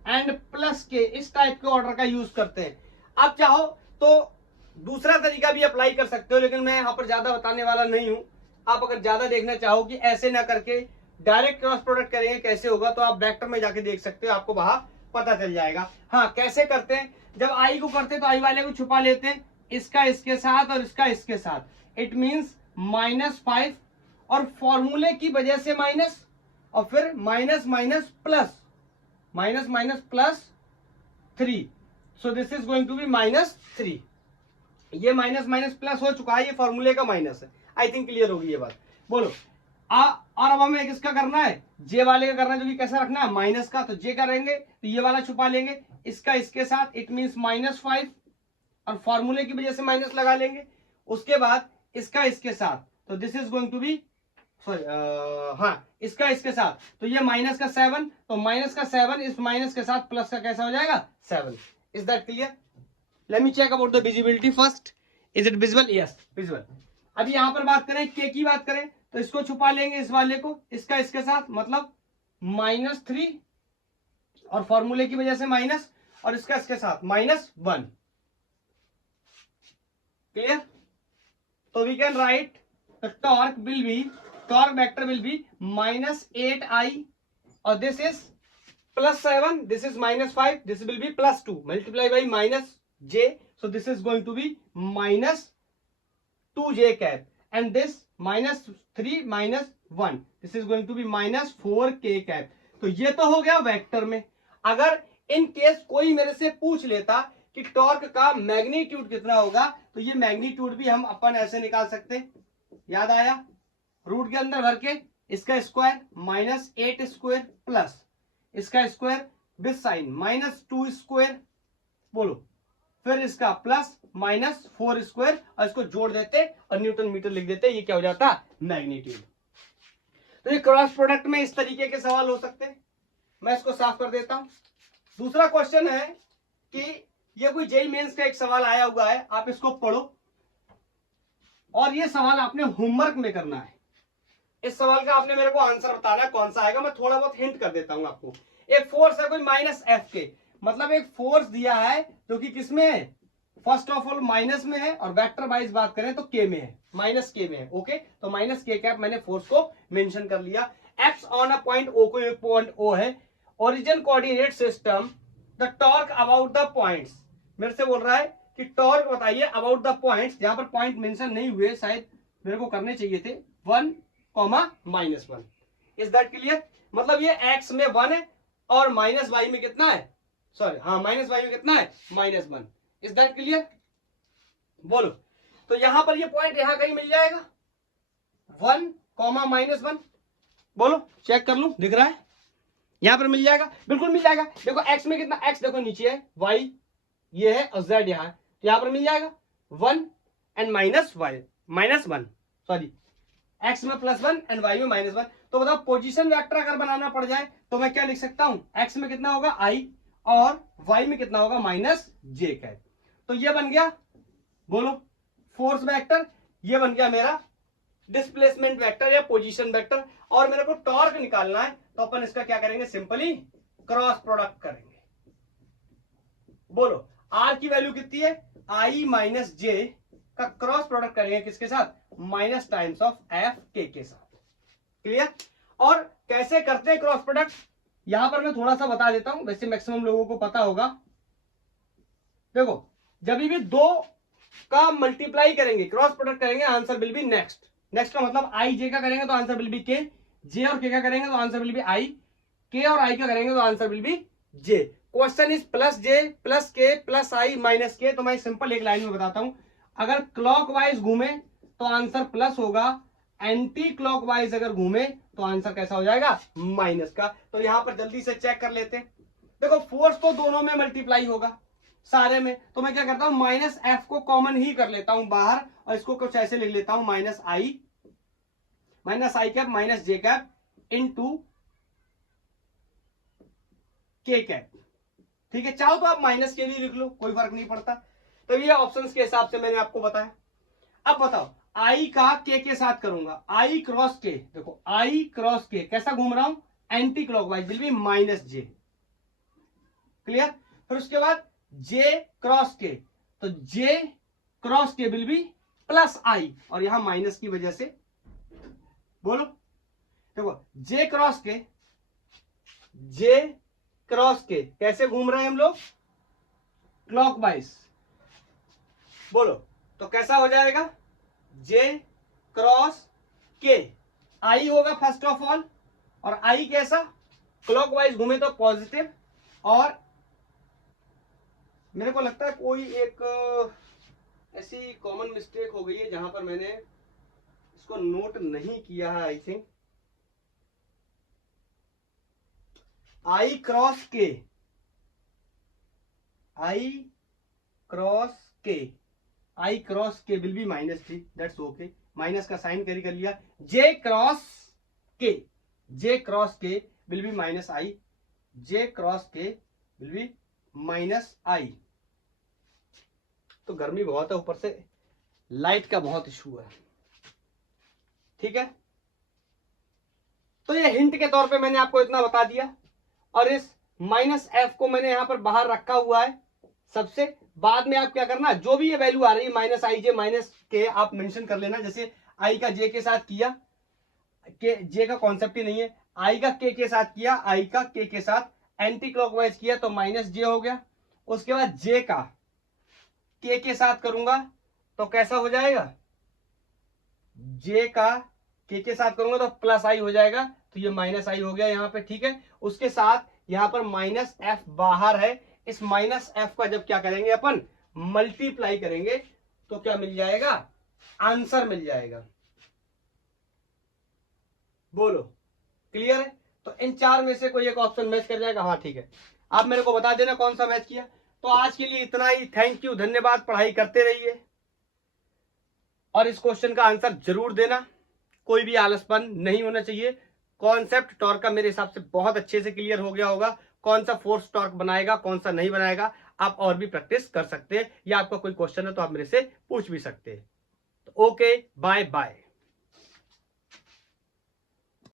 and plus के, इस टाइप के ऑर्डर का यूज करते हैं। आप चाहो तो दूसरा तरीका भी अप्लाई कर सकते हो, लेकिन मैं यहां पर ज्यादा बताने वाला नहीं हूं। आप अगर ज्यादा देखना चाहो कि ऐसे ना करके डायरेक्ट क्रॉस प्रोडक्ट करेंगे कैसे होगा, तो आप वेक्टर में जाके देख सकते हो, आपको वहां पता चल जाएगा। हाँ, कैसे करते हैं, जब आई को करते हैं तो आई वाले को छुपा लेते हैं, इसका इसके साथ और इसका इसके साथ, इट मींस -5, और फॉर्मूले की वजह से माइनस, और फिर minus minus plus, minus minus plus 3, so this is going to be -3। ये माइनस माइनस प्लस हो चुका है, ये फॉर्मूले का माइनस है। आई थिंक क्लियर होगी ये बात। बोलो और अब हमें किसका करना है, जे वाले का करना है, जो कि कैसा रखना है माइनस का, तो जे करेंगे तो ये वाला छुपा लेंगे, इसका इसके साथ, इट मींस -5, और फॉर्मूले की वजह से माइनस लगा लेंगे। उसके बाद इसका इसके साथ, तो this is going to be sorry, हाँ, इसका इसके साथ, तो ये माइनस का 7, तो माइनस का 7 इस माइनस के साथ प्लस का कैसा हो जाएगा 7। Is that clear? Let me check about the visibility first. Is it visible? Yes, visible. अभी यहां पर बात करें के की बात करें तो इसको छुपा लेंगे, इस वाले को इसका इसके साथ, मतलब -3 और फॉर्मूले की वजह से माइनस, और इसका इसके साथ -1। क्लियर? तो we can write the torque will be, torque vector will be -8i, और this is +7, this is -5, this will be +2, multiply by -j, so this is going to be -2j cap, and this -3 -1, this is going to be -4k cap। तो ये तो हो गया vector में। अगर in case कोई मेरे से पूछ लेता कि टॉर्क का मैग्नीट्यूड कितना होगा, तो ये मैग्नीट्यूड भी हम अपन ऐसे निकाल सकते हैं। याद आया? रूट के अंदर भर के इसका स्क्वायर -8 स्क्वायर प्लस इसका स्क्वायर विद साइन -2 स्क्वायर, बोलो, फिर इसका प्लस -4 स्क्वायर, और इसको जोड़ देते और न्यूटन मीटर लिख देते, ये क्या हो जाता? मैग्नीट्यूड। तो ये क्रॉस प्रोडक्ट में इस तरीके के सवाल हो सकते हैं। मैं इसको साफ कर देता हूं। दूसरा क्वेश्चन है कि ये कोई जेईई मेंस का एक सवाल आया हुआ है, आप इसको पढ़ो और ये सवाल आपने होमवर्क में करना है। इस सवाल का आपने मेरे को आंसर बताना है कौन सा आएगा। मैं थोड़ा बहुत हिंट कर देता हूं आपको। एक फोर्स है कोई -F के, मतलब एक फोर्स दिया है जो कि किसमें है? फर्स्ट ऑफ ऑल माइनस में है, और वेक्टर वाइज बात करें तो के में है, -k में है। ओके, तो -k कैप मैंने फोर्स को मेंशन कर लिया। X on a point O को एक पॉइंट O है। Origin coordinate system, the torque about the points, मेरे से बोल रहा है कि टॉर्क बताइए अबाउट द पॉइंट्स। यहां पर पॉइंट मेंशन नहीं हुए, शायद मेरे को करने चाहिए थे, 1, -1। Is that clear? मतलब ये x में 1 है और -y में कितना है? सॉरी, हाँ, -y में कितना है? -1। Is that clear? बोलो। तो यहां पर ये पॉइंट यहां कहीं मिल जाएगा, 1, -1। बोलो, चेक कर लूं, दिख रहा है? यहां पर मिल जाएगा, बिल्कुल मिल जाएगा। देखो x में कितना, x देखो नीचे है, y ये है और z यहां है, तो यहां पर मिल जाएगा 1 एंड -1, सॉरी, x में +1 एंड y में -1। तो बताओ पोजीशन वेक्टर अगर बनाना पड़ जाए तो मैं क्या लिख सकता हूं? x में कितना होगा i, और y में कितना होगा? -j cap. तो ये बन गया, बोलो, फोर्स वेक्टर। ये बन गया मेरा डिस्प्लेसमेंट वेक्टर या पोजीशन वेक्टर। और मेरे को टॉर्क निकालना है, तो अपन इसका क्या करेंगे? सिंपली क्रॉस प्रोडक्ट करेंगे। बोलो, r की वैल्यू कितनी है? i - j का क्रॉस प्रोडक्ट करेंगे किसके साथ? माइनस टाइम्स ऑफ एफ के साथ। क्लियर? और कैसे करते हैं क्रॉस प्रोडक्ट, यहां पर मैं थोड़ा सा बता देता हूं, वैसे मैक्सिमम लोगों को पता होगा। देखो, जब भी दो का मल्टीप्लाई करेंगे, क्रॉस प्रोडक्ट करेंगे, आंसर विल बी नेक्स्ट का मतलब आई जे का करेंगे तो आंसर विल बी के, जे और के का करेंगे तो आंसर विल बी आई, के और आई का करेंगे तो answer will be J. Question is +j +k +i -k। तो मैं सिंपल एक लाइन में बताता हूं, अगर क्लॉकवाइज घूमे तो आंसर प्लस होगा, एंटी क्लॉकवाइज अगर घूमे तो आंसर कैसा हो जाएगा? माइनस का। तो यहां पर जल्दी से चेक कर लेते हैं। देखो, फोर्स तो दोनों में मल्टीप्लाई होगा, सारे में, तो मैं क्या करता हूं? -f को कॉमन ही कर लेता हूं बाहर, और इसको कुछ ऐसे लिख लेता हूं, -i cap -j cap into k cap. ठीक है, चाहो तो आप -k भी लिख लो, कोई फर्क नहीं पड़ता। तो ये ऑप्शंस के हिसाब से मैंने आपको बताया। अब बताओ, i का k के साथ करूंगा, i क्रॉस k। देखो, i क्रॉस k कैसा घूम रहा हूं? Anti clockwise, will be -j। Clear? फिर उसके बाद j क्रॉस k, तो j cross k will be +i, और यहां माइनस की वजह से, बोलो, देखो, j क्रॉस k कैसे घूम रहे हैं हम लोग? क्लॉकवाइज। बोलो, तो कैसा हो जाएगा? j क्रॉस k, i होगा फर्स्ट ऑफ ऑल, और i कैसा? क्लॉकवाइज घूमे तो पॉजिटिव। और मेरे को लगता है कोई एक ऐसी कॉमन मिस्टेक हो गई है जहां पर मैंने इसको नोट नहीं किया है। I think i cross k, i cross k will be -3, that's okay, minus का साइन कैरी कर लिया, जे क्रॉस के will be minus I, J cross के विल बी माइनस आई। तो गर्मी बहुत है, ऊपर से लाइट का बहुत इशू है, ठीक है। तो ये हिंट के तौर पे मैंने आपको इतना बता दिया, और इस माइनस एफ को मैंने यहां पर बाहर रखा हुआ है। सबसे बाद में आप क्या करना, जो भी ये वैल्यू आ रही है माइनस आई जे माइनस के, आप मेंशन कर लेना। जैसे आई का जे के साथ किया, के जे का कॉन्सेप्ट ही नहीं है, आई का के साथ किया, आई का के साथ एंटी क्लॉकवाइज किया तो माइनस जे हो गया। उसके बाद जे का के साथ करूंगा तो कैसा हो जाएगा, जे का के साथ करूंगा तो प्लस आई हो जाएगा, तो ये माइनस आई हो गया यहां पे, ठीक है। उसके साथ यहां पर माइनस एफ बाहर है, इस माइनस एफ का जब क्या करेंगे अपन, मल्टीप्लाई करेंगे तो क्या मिल जाएगा, आंसर मिल जाएगा। बोलो क्लियर है। तो इन चार में से कोई एक ऑप्शन मैच कर जाएगा, हाँ ठीक है। आप मेरे को बता देना कौन सा मैच किया। तो आज के लिए इतना ही, थैंक यू, धन्यवाद। पढ़ाई करते रहिए और इस क्वेश्चन का आंसर जरूर देना, कोई भी आलसपन नहीं होना चाहिए। कॉन्सेप्ट टॉर्क का मेरे हिसाब से बहुत अच्छे से क्लियर हो गया होगा, कौन सा फोर्स टॉर्क बनाएगा कौन सा नहीं बनाएगा। आप और भी प्रैक्टिस कर सकते हैं, या आपका कोई क्वेश्चन है तो आप मेरे से पूछ भी सकते हैं। तो ओके, बाय बाय।